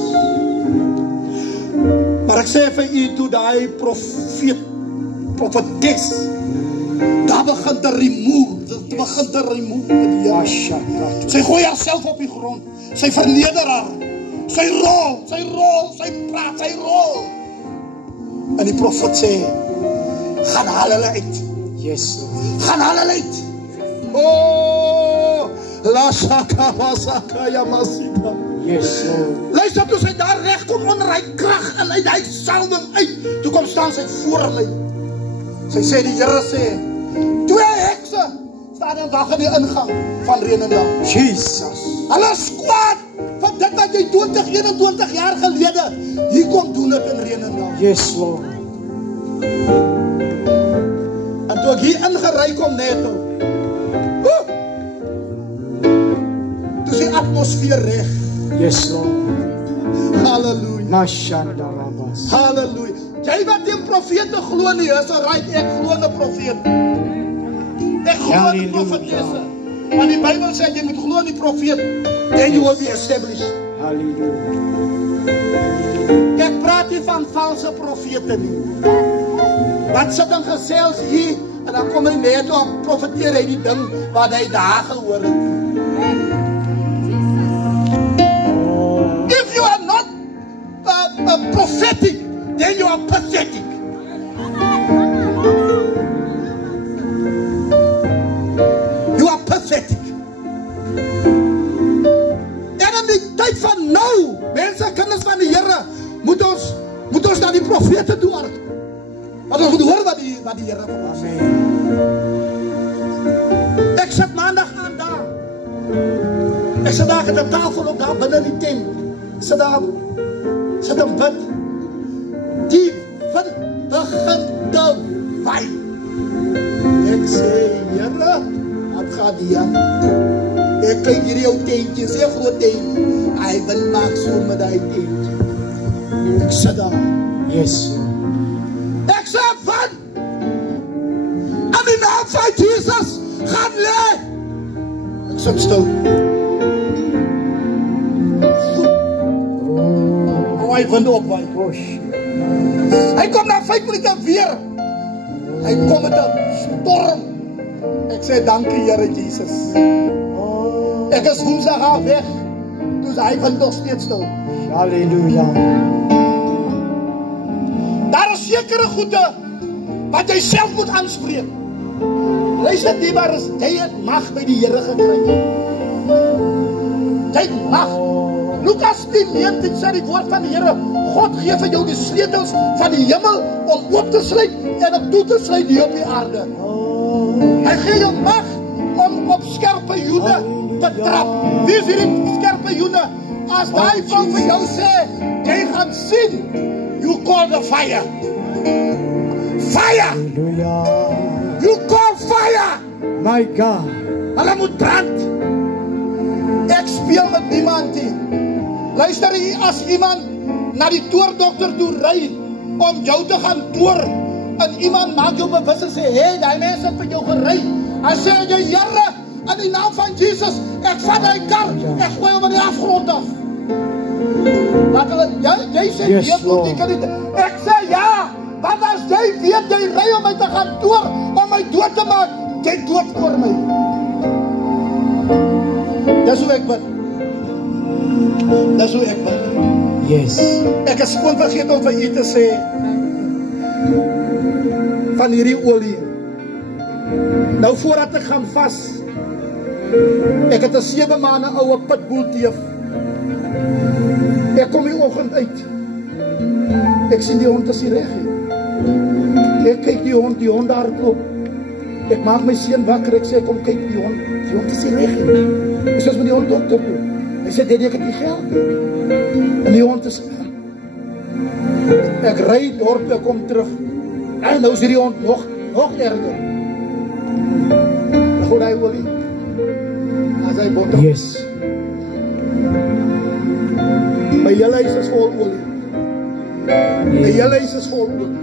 Maar ek sê vir u, toe daai profetes, daar begin te remove, ja. Sy gooi haarself op die grond, sy verneder haar, sy rol, sy praat, sy rol. En die profet sê, gaan haal hulle uit. Yes, Lord. Gaan haal hulle uit. Oh, la shaka masaka ya masika. Yes, Lord. Luister, toe sy daar reg kom onder hy krag en uit hy salwing uit, toe kom staan sy voor hulle. Sy sê, die Here sê, 2 hekse staan in dag in die ingang van Renendal. Jesus. Hulle is kwaad van dit wat jy 20, 21 jaar gelede hier kom doen het in Renendal. Yes, Lord. En toe ek hier ingery kom net toe, toe is die atmosfeer reg. Yes, Lord. Halleluja. Mashanda Rabas. Halleluja. Jy wat die profete glo nie, is alright, ek glo 'n profeet. Ek glo in die profetesse. Want die Bybel sê jy moet glo in die profeet, then you will be established. Halleluja. Ek praat nie van valse profete nie. Wat sit dan gesels hier, en dan kom hy net op, profeteer hy die ding wat hy daar gehoor het. If you are not prophetic, then you are pathetic. You are pathetic. En in die tyd van nou, mense, kinders van die Here, moet ons na die profete toe hard. Want ons moet hoor wat die Here vir ons sê. Ek sit maandag aan daar. Ek sit daar aan die tafel ook daar binne die tent. Ek sit daar, sit en bid. Die wind begin te waai. Ek sê, Here, wat gaat die aan? Ek kyk hierdie jou teentje, sê groot teentje. Hy wil maak so met die teentje. Ek sit daar. Yes. Ek sê, van? In die naam van Jesus, gaan lê. Ek sit stil. Hy wind opwaai. Hy kom na 5 minute weer. Hy kom met 'n storm. Ek sê dankie Here Jesus. Ek is woensdag af weg. Dus hy wind nog steeds stil. Halleluja. Daar is sekere goede wat jy self moet aanspreek. Luister die maar is jy het mag by die Here gekry. Jy mag. Lukas 10:19 sê die woord van die Here, God gee vir jou die sleutels van die hemel om oop te sluit en om toe te sluit hier op die aarde. Hy gee jou mag om op skerpe joene te trap. Wie is hierdie skerpe joene? As daai vrou vir jou sê, jy gaan sien, you call the fire. Fire! You call fire! My God. Hulle moet brand. Ek speel met niemand nie. Luister hier, as iemand na die toordokter toe ry om jou te gaan toer en iemand maak jou bewus en sê, hey, die mense het vir jou gery. Hy sê, jy Here, in die naam van Jesus, ek vat die kar, ek gooi hom in die afgrond af. Laat hulle, jy sê, Yes, Lord. Ek sê, ja, want as jy weet, jy ry om my te gaan toer, om my dood te maak, jy dood voor my. Dis hoe ek bid. Dis hoe ek bid. Yes. Ek is gewoon vergeet om vir u te sê van hierdie olie. Nou voordat ek gaan vas, ek het 'n 7 maande oue pitbull teef. Ek kom die oggend uit. Ek sien die hond is nie reg nie. Ek kyk die hond daar loop. Ek maak my seun wakker, ek sê kom kyk die hond is nie reg nie. Ek sê met die hond dokter toe. Hy sê dit ek het nie geld nie. En die hond is ek ry dorp, ek kom terug. En nou is hierdie hond nog erger. Nou hy olie. As hy botter. Yes. My hele huis is vol olie. My hele huis is vol olie.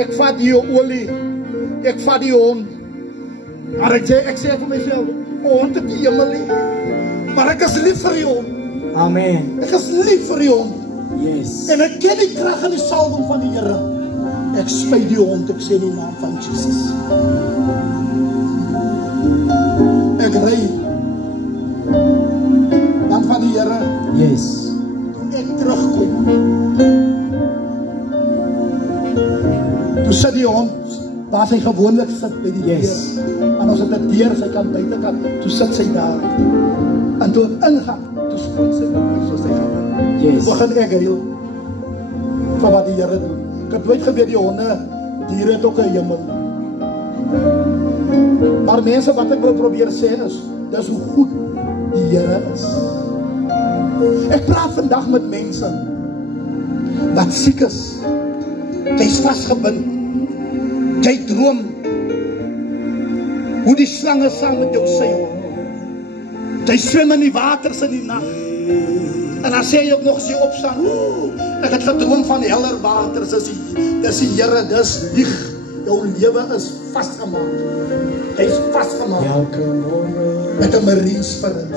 Ek vat die olie. Ek vat die hond. Maar ek sê vir myself, hond het die hemel nie. Maar ek is lief vir die hond. Amen. Ek is lief vir die hond. Yes. En ek ken die krag en die salwing van die Here. Ek spuit die hond, ek sê in die naam van Jesus. Ek ry. Dan van die Here. Yes. Toe ek terugkom. Toe sit die hond waar sy gewoonlik sit by die deur. En as dit 'n deur sy kan buitekant, toe sit sy daar. En toe ek ingaan, toe spring sy op my soos sy gaan. Yes. Toe begin ek heel van wat die Here doen. Ek het nooit geweet die honde, diere het ook 'n hemel. Maar mense wat ek wil probeer sê is, dis hoe goed die Here is. Ek praat vandag met mense wat siek is. Jy's vasgebind. Jy droom hoe die slange saam met jou seil. Jy swem in die waters in die nag. En dan sê jy ook nog as jy opstaan, ek het gedroom van helder waters, dis die Here, dis lieg. Jou lewe is vasgemaak. Hy's vasgemaak. Elke môre. Met 'n marine spirit.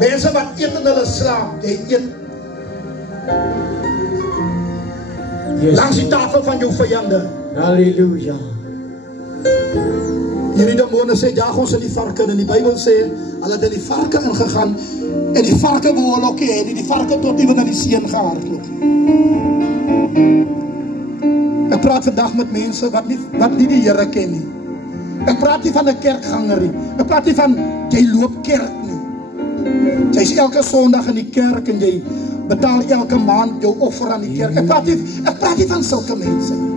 Mense wat eet en hulle slaap, jy eet Yes. langs die tafel van jou vyande. Halleluja. Hierdie demone sê, jaag ons in die varke, en die Bybel sê, hulle het in die varke ingegaan, en die varke wou hulle ook hê, die varke tot ewen in die see gehardloop. Ek praat vandag met mense wat nie die Here ken nie. Ek praat nie van 'n kerkganger nie. Ek praat nie van, jy loop kerk nie. Jy is elke Sondag in die kerk, en jy betaal elke maand jou offer aan die kerk. Ek praat nie van sulke mense nie.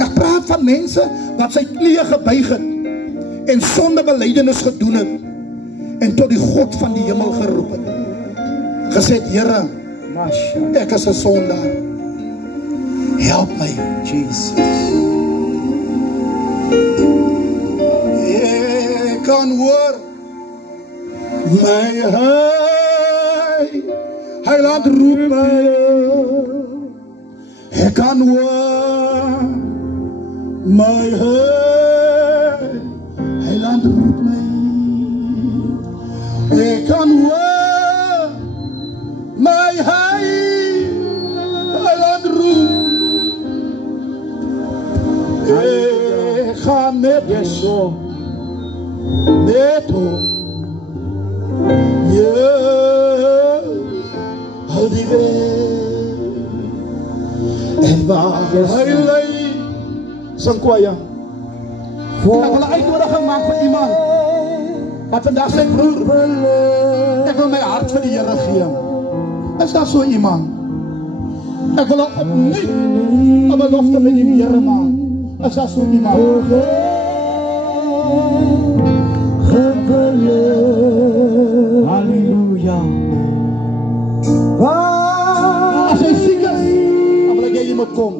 Ek praat van mense wat sy knieë gebuig het, en sondebelydenis gedoen het, en tot die God van die hemel geroep het. Gesê het, Here, ek is 'n sondaar. Help my, Jesus. kan hoor my hy laat roep my. Ek kan hoor my hy laat roep my. Ek kan hoor my hy laat roep. Ek gaan met hom, met hom, al die weg. En waar hy lei, sang kwaya. Ek wil 'n uitnodiging maak vir iemand wat vandag sy broer, ek wil my hart vir die Here gee. Is daar so iemand? Ek wil opnuut 'n belofte met die Here maak. Is daar so iemand? Halleluja. As jy siek is, dan wil ek jy moet kom.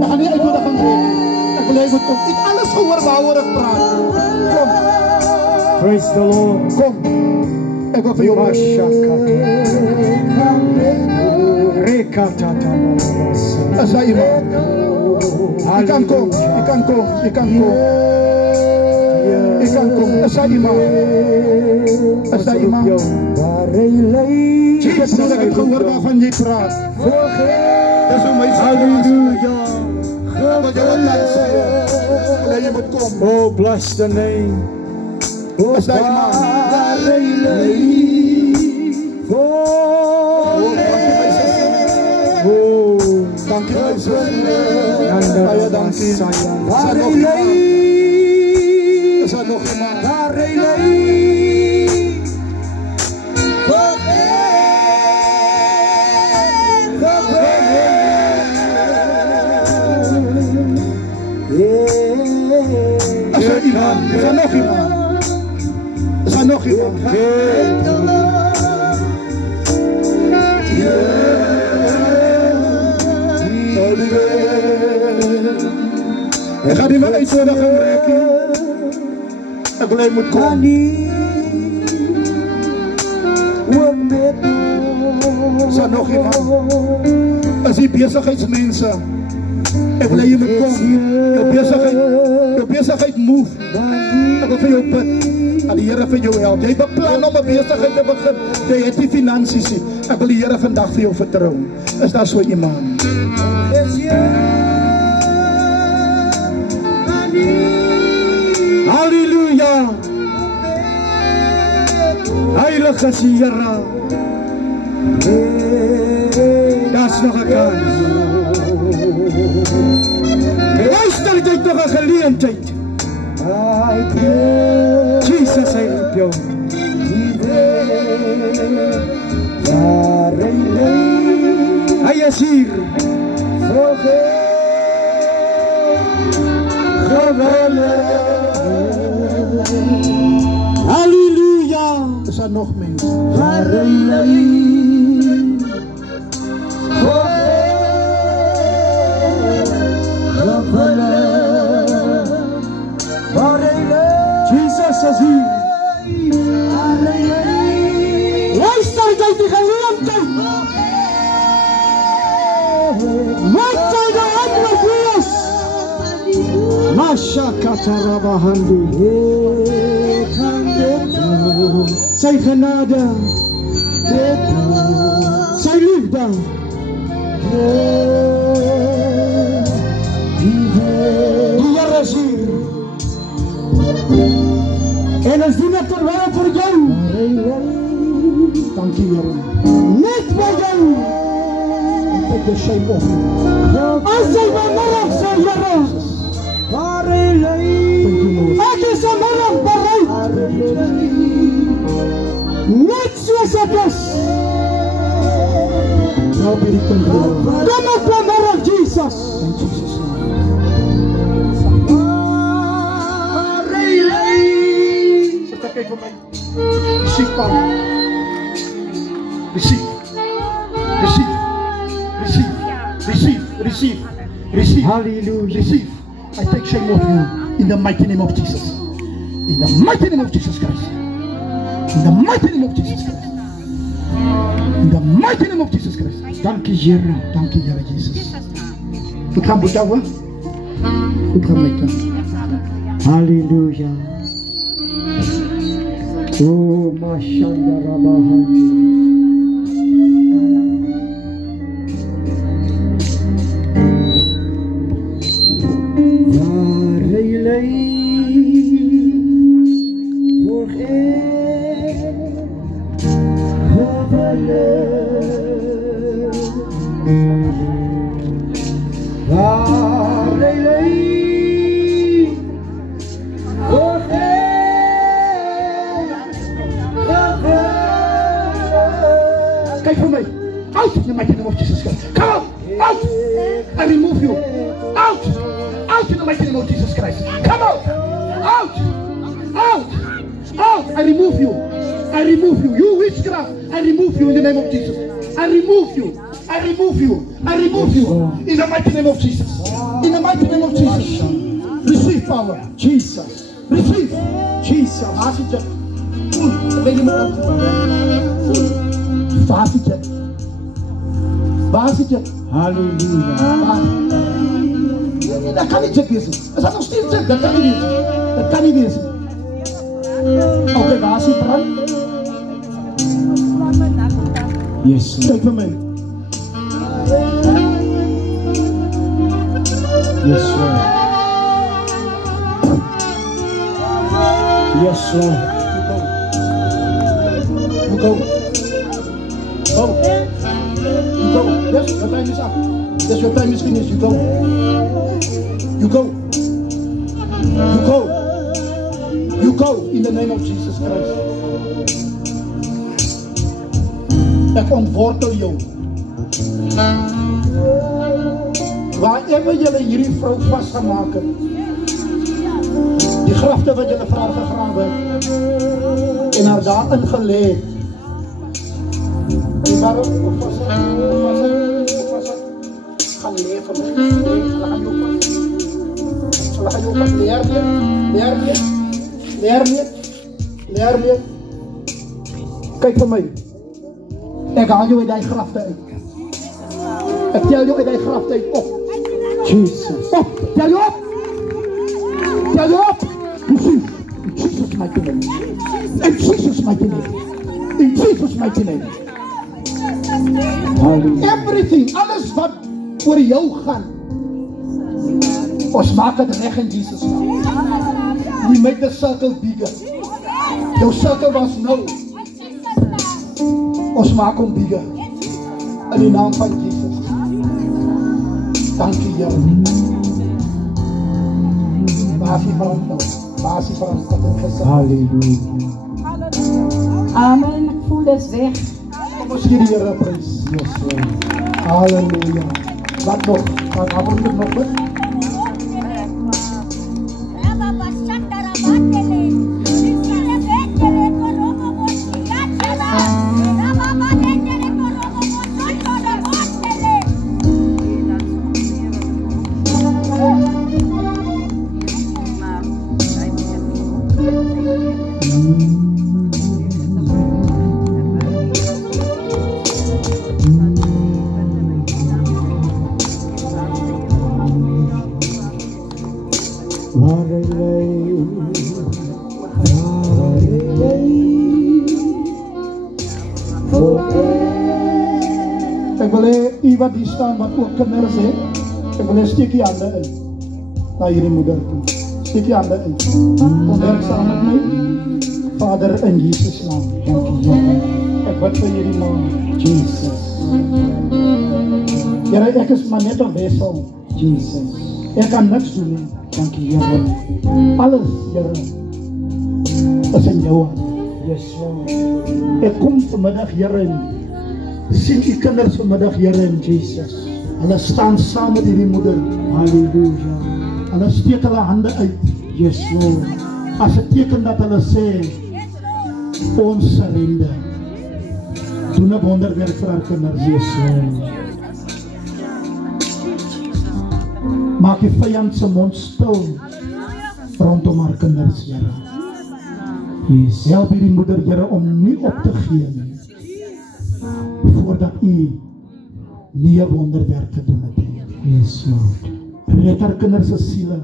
Ek gaan nie uitnodiging gee. Ek wil jy moet kom. Ek het alles gehoor waaroor ek praat. Kom. Praise the Lord. Kom. Ek wil vir jou bid. As daar iemand. Jy kan kom. Jy kan kom. Jy kan kom. Jy kan kom. As daar iemand. As daar iemand. Jesus, ek het gehoor waarvan jy praat. Dis hoe my Halleluja. wat jy wat laat sê. Dat jy moet kom. Oh, bless the name. As daar iemand. Dankie my sus. Baie dankie. Is daar nog iemand? Is daar nog iemand? Is er iemand? Is er nog iemand? Is er nog iemand? Ek gaan nie meer uitnodiging rekken. Ek wil jy moet kom. Is er nog iemand? Is die besigheidsmense? Ek wil jy moet kom. Jou besigheid move. Ek wil vir jou bid. Dat die Here vir jou help. Jy beplan om 'n besigheid te begin. Jy het die finansies nie. Ek wil die Here vandag vir jou vertrou. Is daar so iemand? Halleluja. Heilig is die Here. Daar's nog 'n kans. Luister, jy het nog 'n geleentheid. Jesus, hy roep jou. Hy is hier. Halleluja. Is daar nog mense? Jesus is hier. Luister, jy het die geleentheid. Wat sy die antwoord wees? Masha katarabahandi. Sy genade, sy liefde, die Here is hier. En ons doen dit terwyl vir jou. Dankie Here. Net vir jou. Ek die shame op. As jy vanmiddag sê, Here, ek is vanmiddag bereid. Net soos ek is. Nou ben ik een groot. Kom op vanmiddag, Jesus. In Jesus' name. Zet ek even my. Receive power. Receive. Receive. Receive. Receive. Receive. Receive. Hallelujah. Receive. I take shame off you in the mighty name of Jesus. In the mighty name of Jesus Christ. In the mighty name of Jesus Christ. In the mighty name of Jesus Christ. Dankie Here, dankie Here Jesus. Goed gaan Boeta hoor. Goed gaan met hem. Halleluja. Oh, Mashanda Rabahani. Waar hij leidt, volg ik, waar hij leidt, volg ik, kijk voor mij, out in the mighty name of Jesus Christ. Come on, out, I remove you, out. Out in the mighty name of Jesus Christ. Come out! Out! Out! Out! I remove you. I remove you. You witchcraft. I remove you in the name of Jesus. I remove you. I remove you. I remove you. In the mighty name of Jesus. In the mighty name of Jesus. Receive power. Jesus. Receive. Jesus. Vasitje. Vasitje. Vasitje. Hallelujah. Dat kan niet check wezen. Dat is nog steeds check. Dat kan niet wezen. Dat kan niet wezen. Oké, waar zit brand? Yes. Kijk voor mij. Yes, Lord. Yes, Lord. You go. Go. You go. Yes, your time is up. Yes, your time is finished. You go. You go. You go. You go in the name of Jesus Christ. Ek ontwortel jou. Waarever julle hierdie vrou vasgemaak het, die grafte wat julle vir haar gegrawe het en haar daarin gelê het, die waarom gaan leef van my, hulle gaan jou pas. Hulle gaan jou pas leer meer. Kyk vir my. Ek haal jou uit die grafte uit. Ek tel jou uit die grafte uit op. Jesus. Op, tel jou op. Tel jou op. Receive. In Jesus' mighty name. In Jesus' mighty name. In Jesus' mighty name. Everything, alles wat voor jou gaan, ons maak het reg in Jesus' naam. We make the circle bigger. Jou circle was nou. Ons maak hom bigger. In die naam van Jesus. Dankie Here. Basie verand nou. Basie verand wat in gesê. Halleluja. Amen. Ek voel dis weg. Kom ons gee die Here prys. Yes, Lord. Halleluja. Wat nog? Wat moet ek nog doen? Ek wil hê u wat hier staan wat ook kinders het, ek wil hê steek die hande in na hierdie moeder toe. Steek die hande in. Kom werk saam met my. Vader in Jesus naam. Dankie Here. Ek bid vir hierdie man. Jesus. Here, ek is maar net 'n wessel. Jesus. Ek kan niks doen nie. Dankie Here. Alles, Here, is in jou hand. Yes, Lord. Ek kom vanmiddag, Here, sien die kinders vanmiddag, Here, in Jesus. Hulle staan saam met hierdie moeder. Halleluja. Hulle steek hulle hande uit. Yes, Lord. As 'n teken dat hulle sê, ons surrender. Doen 'n wonderwerk vir haar kinders. Yes, Lord. Maak die vyand se mond stil rondom haar kinders, Here. Yes. Help hierdie moeder, Here, om nie op te gee nie, voordat U nie 'n wonderwerk gedoen het. Yes, Lord. Red haar kinders se siele.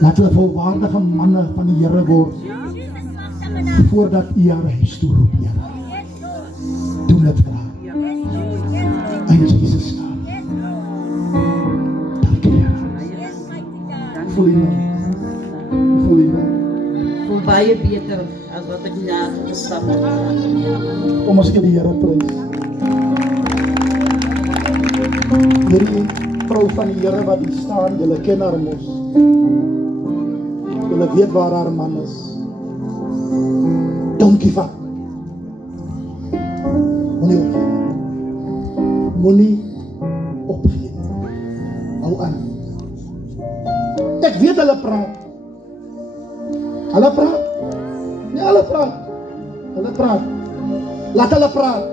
Laat hulle volwaardige manne van die Here word, voordat U haar huis toe roep, Here. Doen dit graag. In Jesus' naam. Dankie, Here. Voel jy nou? Voel jy nou? Voel baie beter as wat ek na gestap het. Kom ons gee die Here prys. Hierdie vrou van die Here wat hier staan, julle ken haar mos. Julle weet waar haar man is. Don't give up. Moenie opgee. Moenie opgee. Hou aan. Ek weet hulle praat. Hulle praat. Nee, hulle praat. Hulle praat. Laat hulle praat.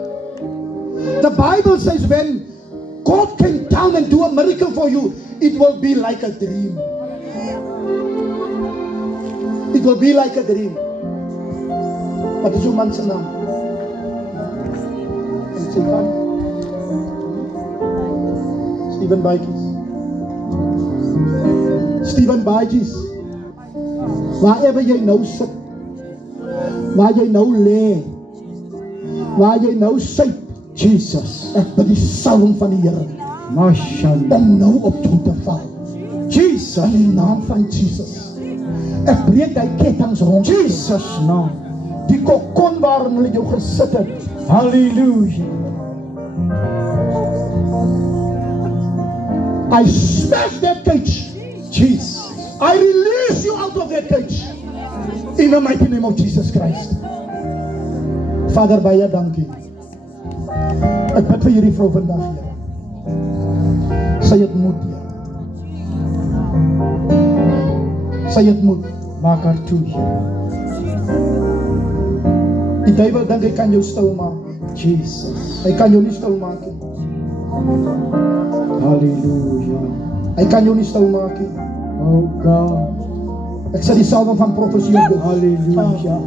The Bible says when God came down and do a miracle for you, it will be like a dream. It will be like a dream. Wat is uw man zijn naam? Steven Baijis. Steven Baijis. Waar jy nou sit, waar jy nou lê, waar jy nou sit, Jesus, ek bid die salwing van die Here, Mashallah, om nou op toe te val. Jesus, in die naam van Jesus. Ek breek die kettinge rond Jesus naam. Die kokon waarin hulle jou gesit het. Halleluja. I smash that cage. Jesus. I release you out of that cage. In the mighty name of Jesus Christ. Vader, baie dankie. Ek bid vir hierdie vrou vandag, Here. Sy het moed, Here. Sy het moed. Maak haar toe, Here. Die duiwel dink hy kan jou stil maak. Jesus. Hy kan jou nie stil maak nie. Halleluja. Hy kan jou nie stil maak nie. Oh God. Ek sê die salwing van profesie op. Halleluja.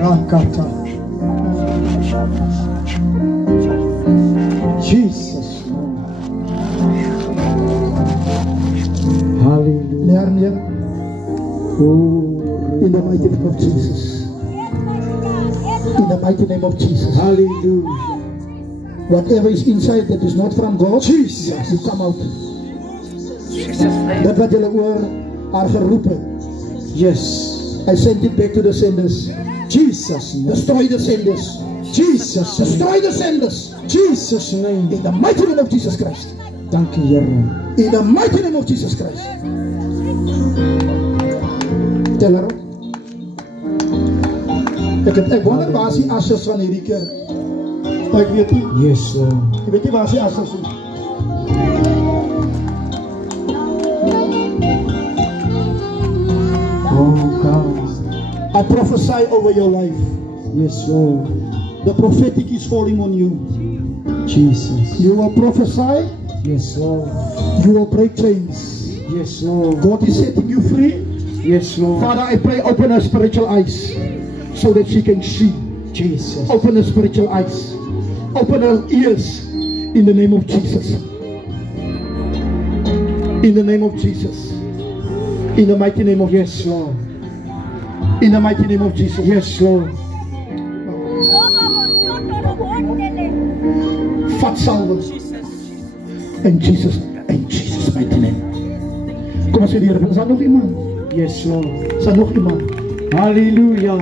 Rakata. Jesus. Hallelujah. Learn here. In the mighty name of Jesus. In the mighty name of Jesus. Hallelujah. Whatever is inside that is not from God, Jesus, you come out. Dat wat julle oor haar geroep het. Yes. I sent it back to the senders. Jesus. Destroy the senders. Jesus. Destroy the senders. Jesus' name. In the mighty name of Jesus Christ. Thank you, Here. In the mighty name of Jesus Christ. Tell her. Ek wonder waar is die asses van hierdie kerk? Ek weet nie. Yes, sir. Ek weet nie waar is die asses nie. Oh God. I prophesy over your life. Yes, Lord. The prophetic is falling on you. Jesus. You will prophesy. Yes, Lord. You will break chains. Yes, Lord. God is setting you free. Yes, Lord. Father, I pray, open her spiritual eyes so that she can see. Jesus. Open her spiritual eyes. Open her ears in the name of Jesus. In the name of Jesus. In the mighty name of yes, Lord. In the mighty name of Jesus. Yes, Lord. Vat salwe. In Jesus mighty name. Kom ons sê die Here, is daar nog iemand? Yes, Lord. Is daar nog iemand? Halleluja.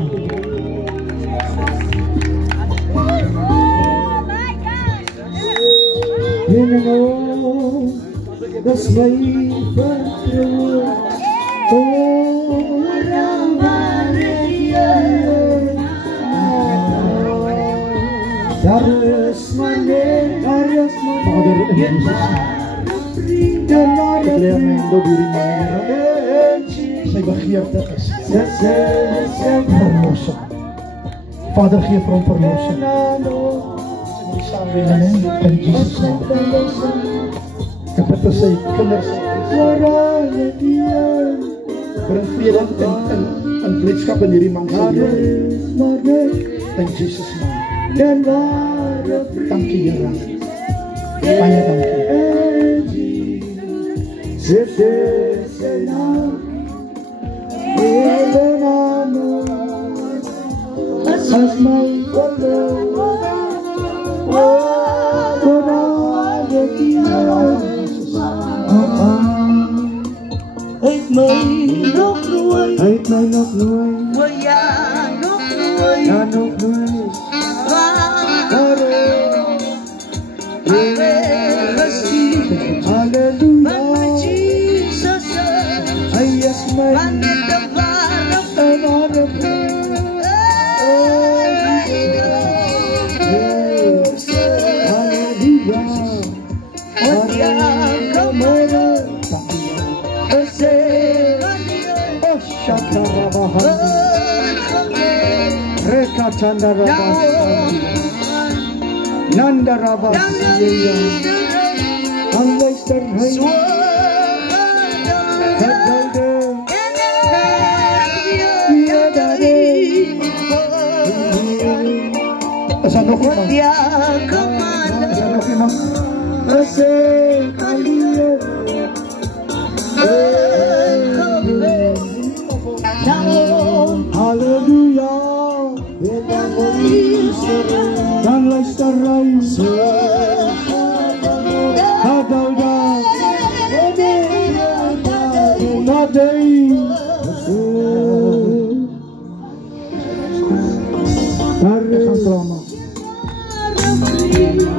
Dis my vertrouwe. Daar is my Vader in Jesus. Ek leer my door hierdie manier. Sy begeerte is verlossing. Vader, gee vir hom verlossing. In Jesus naam. Ek bid vir sy kinders. Bring vrede in blydskap in hierdie man geleer. In Jesus naam. Dankie Here. Baie dankie. As my Uit my nog nooit Ja nog nooit Halleluja Hy is my Nanda Rabasiya Luister hy Is daar nog iemand? Is daar nog iemand? Halleluja Dan luister hy Hadalda Nadei Ek gaan drama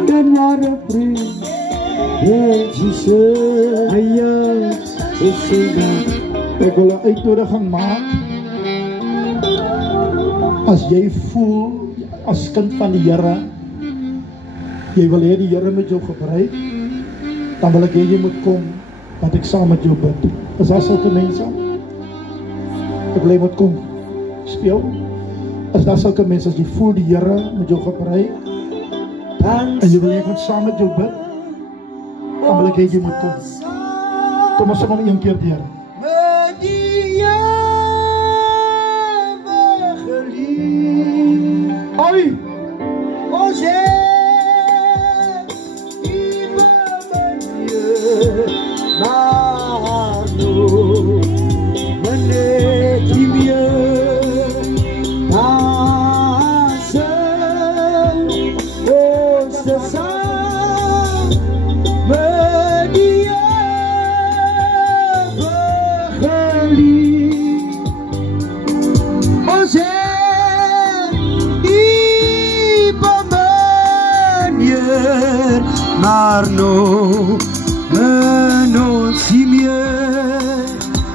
Dan ware vriend Jesus Ek wil 'n uitnodiging maak as jy voel as kind van die Here jy wil hê die Here met jou gebruik dan wil ek hê jy moet kom dat ek saam met jou bid. Is daar sulke mense? Ek wil jy moet kom speel. Is daar sulke mense as jy voel die Here met jou gebruik en jy wil hê ek moet saam met jou bid dan wil ek hê jy moet kom. Kom ons sing hom een keer deur. Oi! Oje! Maar no si meer.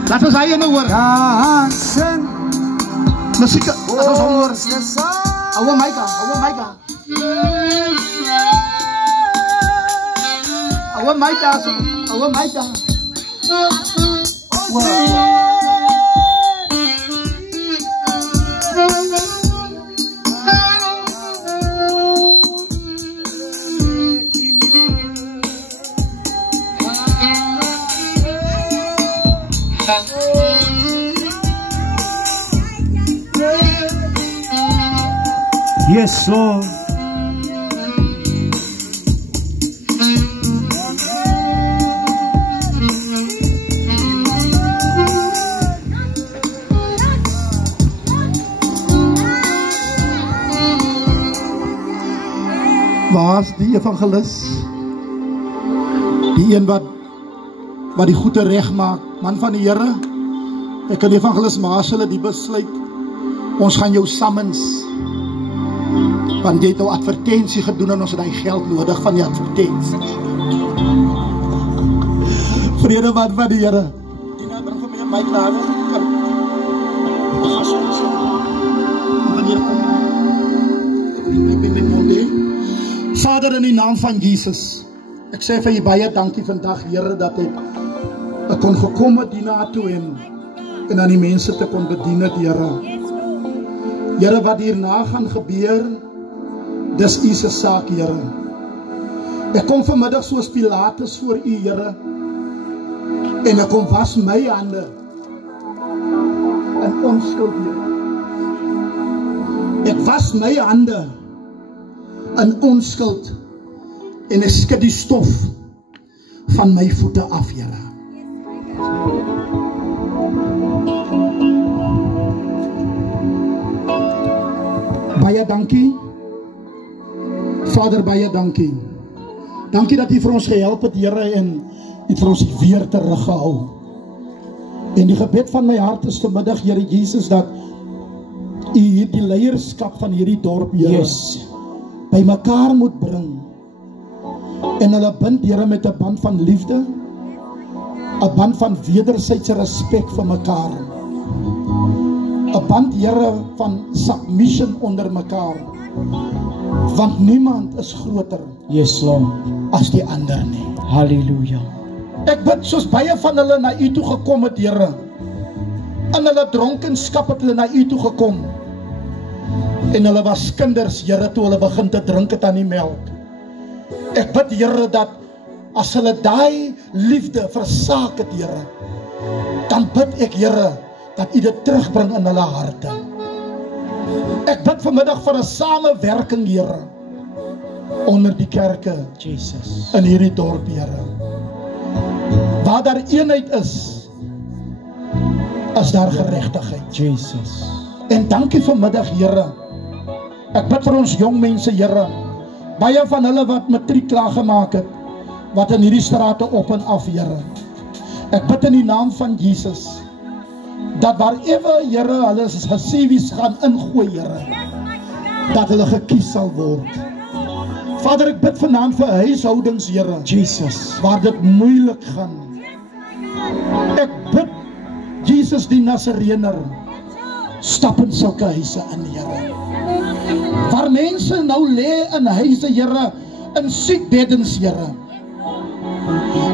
Laat ons hy nou hoor. Dansen. Musiek. Laat ons hom hoor. Ouwe Maika. Yes, Lord. Waar's die evangelis? Die een wat die goede reg maak, man van die Here. Ek kan die evangelis Marcel die besluit. Ons gaan jou summons. Want jy het nou advertensie gedoen en ons het die geld nodig van die advertensie. Vrede man van die Here. Tina, bring vir my 'n mic daar. Vader, in die naam van Jesus, ek sê vir jy baie dankie vandag, Here, dat ek kon gekom het hierna toe en aan die mense te kon bedien het, Here. Here, wat hierna gaan gebeur, dis U se saak, Here. Ek kom vanmiddag soos Pilatus voor U, Here, en ek kom was my hande in onskuld, Here. Ek was my hande in onskuld en ek skud die stof van my voete af, Here. Baie dankie. Vader, baie dankie. Dankie dat U vir ons gehelp het, Here, en U het vir ons weer teruggehou. En die gebed van my hart is vanmiddag, Here Jesus, dat U die leierskap van hierdie dorp, Here, by mekaar moet bring. En hulle bind, Here, met 'n band van liefde, 'n band van wederwysige respek vir mekaar. 'n band, Here, van submission onder mekaar. Want niemand is groter as die ander nie. Halleluja. Ek bid soos baie van hulle na U toe gekom het, Here. In hulle dronkenskap het hulle na U toe gekom. En hulle was kinders, Here, toe hulle begin te drink het aan die melk. Ek bid, Here, dat as hulle daai liefde versaak het, Here, dan bid ek, Here, dat U dit terugbring in hulle harte. Ek bid vanmiddag vir 'n samewerking, Here, onder die kerke in hierdie dorp, Here. Waar daar eenheid is daar geregtigheid. En dankie vanmiddag, Here. Ek bid vir ons jong mense, Here. Baie van hulle wat matriek klaar gemaak het, wat in hierdie strate op en af, Here. Ek bid in die naam van Jesus, dat waarewe, Here, hulle CV's gaan ingooi, Here, dat hulle gekies sal word. Vader, ek bid vanaand vir huishoudings, Here, waar dit moeilik gaan. Ek bid, Jesus die Nasarener, stap in sulke huise in, Here. Waar mense nou lê in huise, Here, in siekbeddens, Here.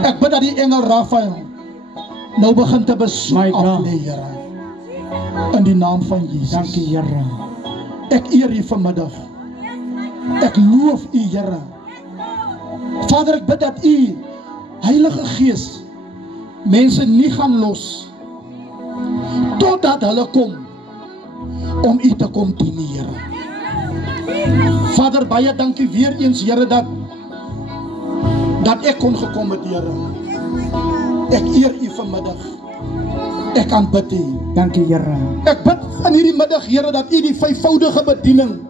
Ek bid dat die engel Raphael nou begin te besoek aflê, Here. In die naam van Jesus. Dankie, Here. Ek eer U vanmiddag. Ek loof U, Here. Vader, ek bid dat U, Heilige Gees, mense nie gaan los totdat hulle kom om U te kom dien, Here. Vader, baie dankie weer eens, Here, dat ek kon gekom het, Here. Ek eer U vanmiddag. Ek aanbid U. Dankie, Here. Ek bid in hierdie middag, Here, dat U die vyfvoudige bediening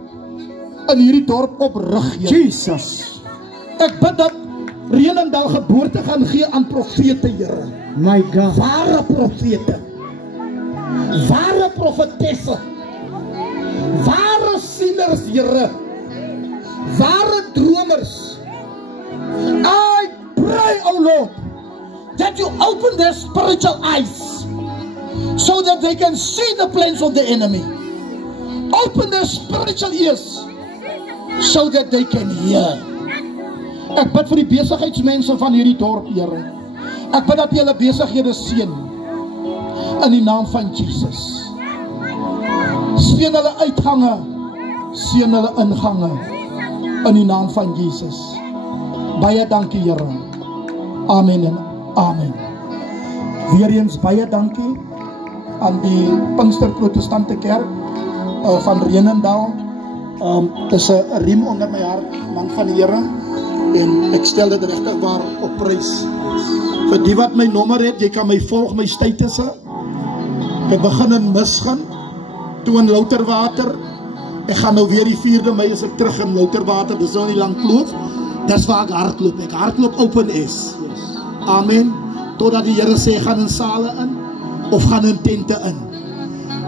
in hierdie dorp oprig, Here. Ek bid dat Renendal geboorte gaan gee aan profete, Here. My God. Ware profete. Ware profetesse. Ware sieners, Here. Ware dromers. I pray, O Lord, that you open their spiritual eyes so that they can see the plans of the enemy. Open their spiritual ears so that they can hear. Ek bid vir die besigheidsmense van hierdie dorp, Here. Ek bid dat jy hulle besighede seën in die naam van Jesus. Seën hulle uitgange, seën hulle ingange in die naam van Jesus. Baie dankie, Here. Amen en amen. Weereens baie dankie aan die Pinkster Protestante Kerk van Renendal. Dis 'n riem onder my hart, man van die Here, en ek stel dit regtig waar op prys. Vir die wat my nommer het, jy kan my volg, my statusse. Ek begin in Misgaan, toe in Louterwater. Ek gaan nou weer die 4de Mei as ek terug in Louterwater, dis nou nie lang kloof. Dis waar ek hardloop. Ek hardloop open is. Amen. Totdat die Here sê, gaan in sale in, of gaan in tente in.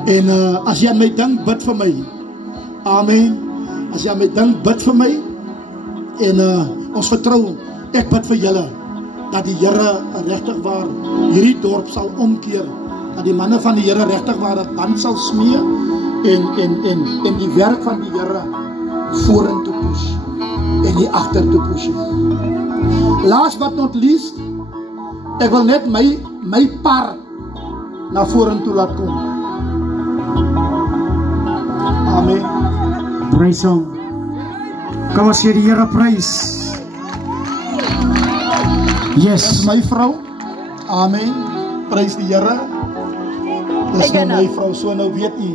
En as jy aan my dink, bid vir my. Amen. As jy aan my dink, bid vir my. En ons vertrou, ek bid vir julle, dat die Here regtig waar hierdie dorp sal omkeer, dat die manne van die Here regtig waar dat band sal smee, en die werk van die Here vorentoe push, en nie agtertoe push. Last but not least, ek wil net my part na vorentoe laat kom. Amen. Praise Hom. Kom ons gee die Here prys. Yes. Dis my vrou. Amen. Prys die Here. Dis nou my vrou, so nou weet u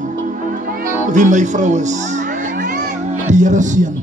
wie my vrou is. Die Here seën.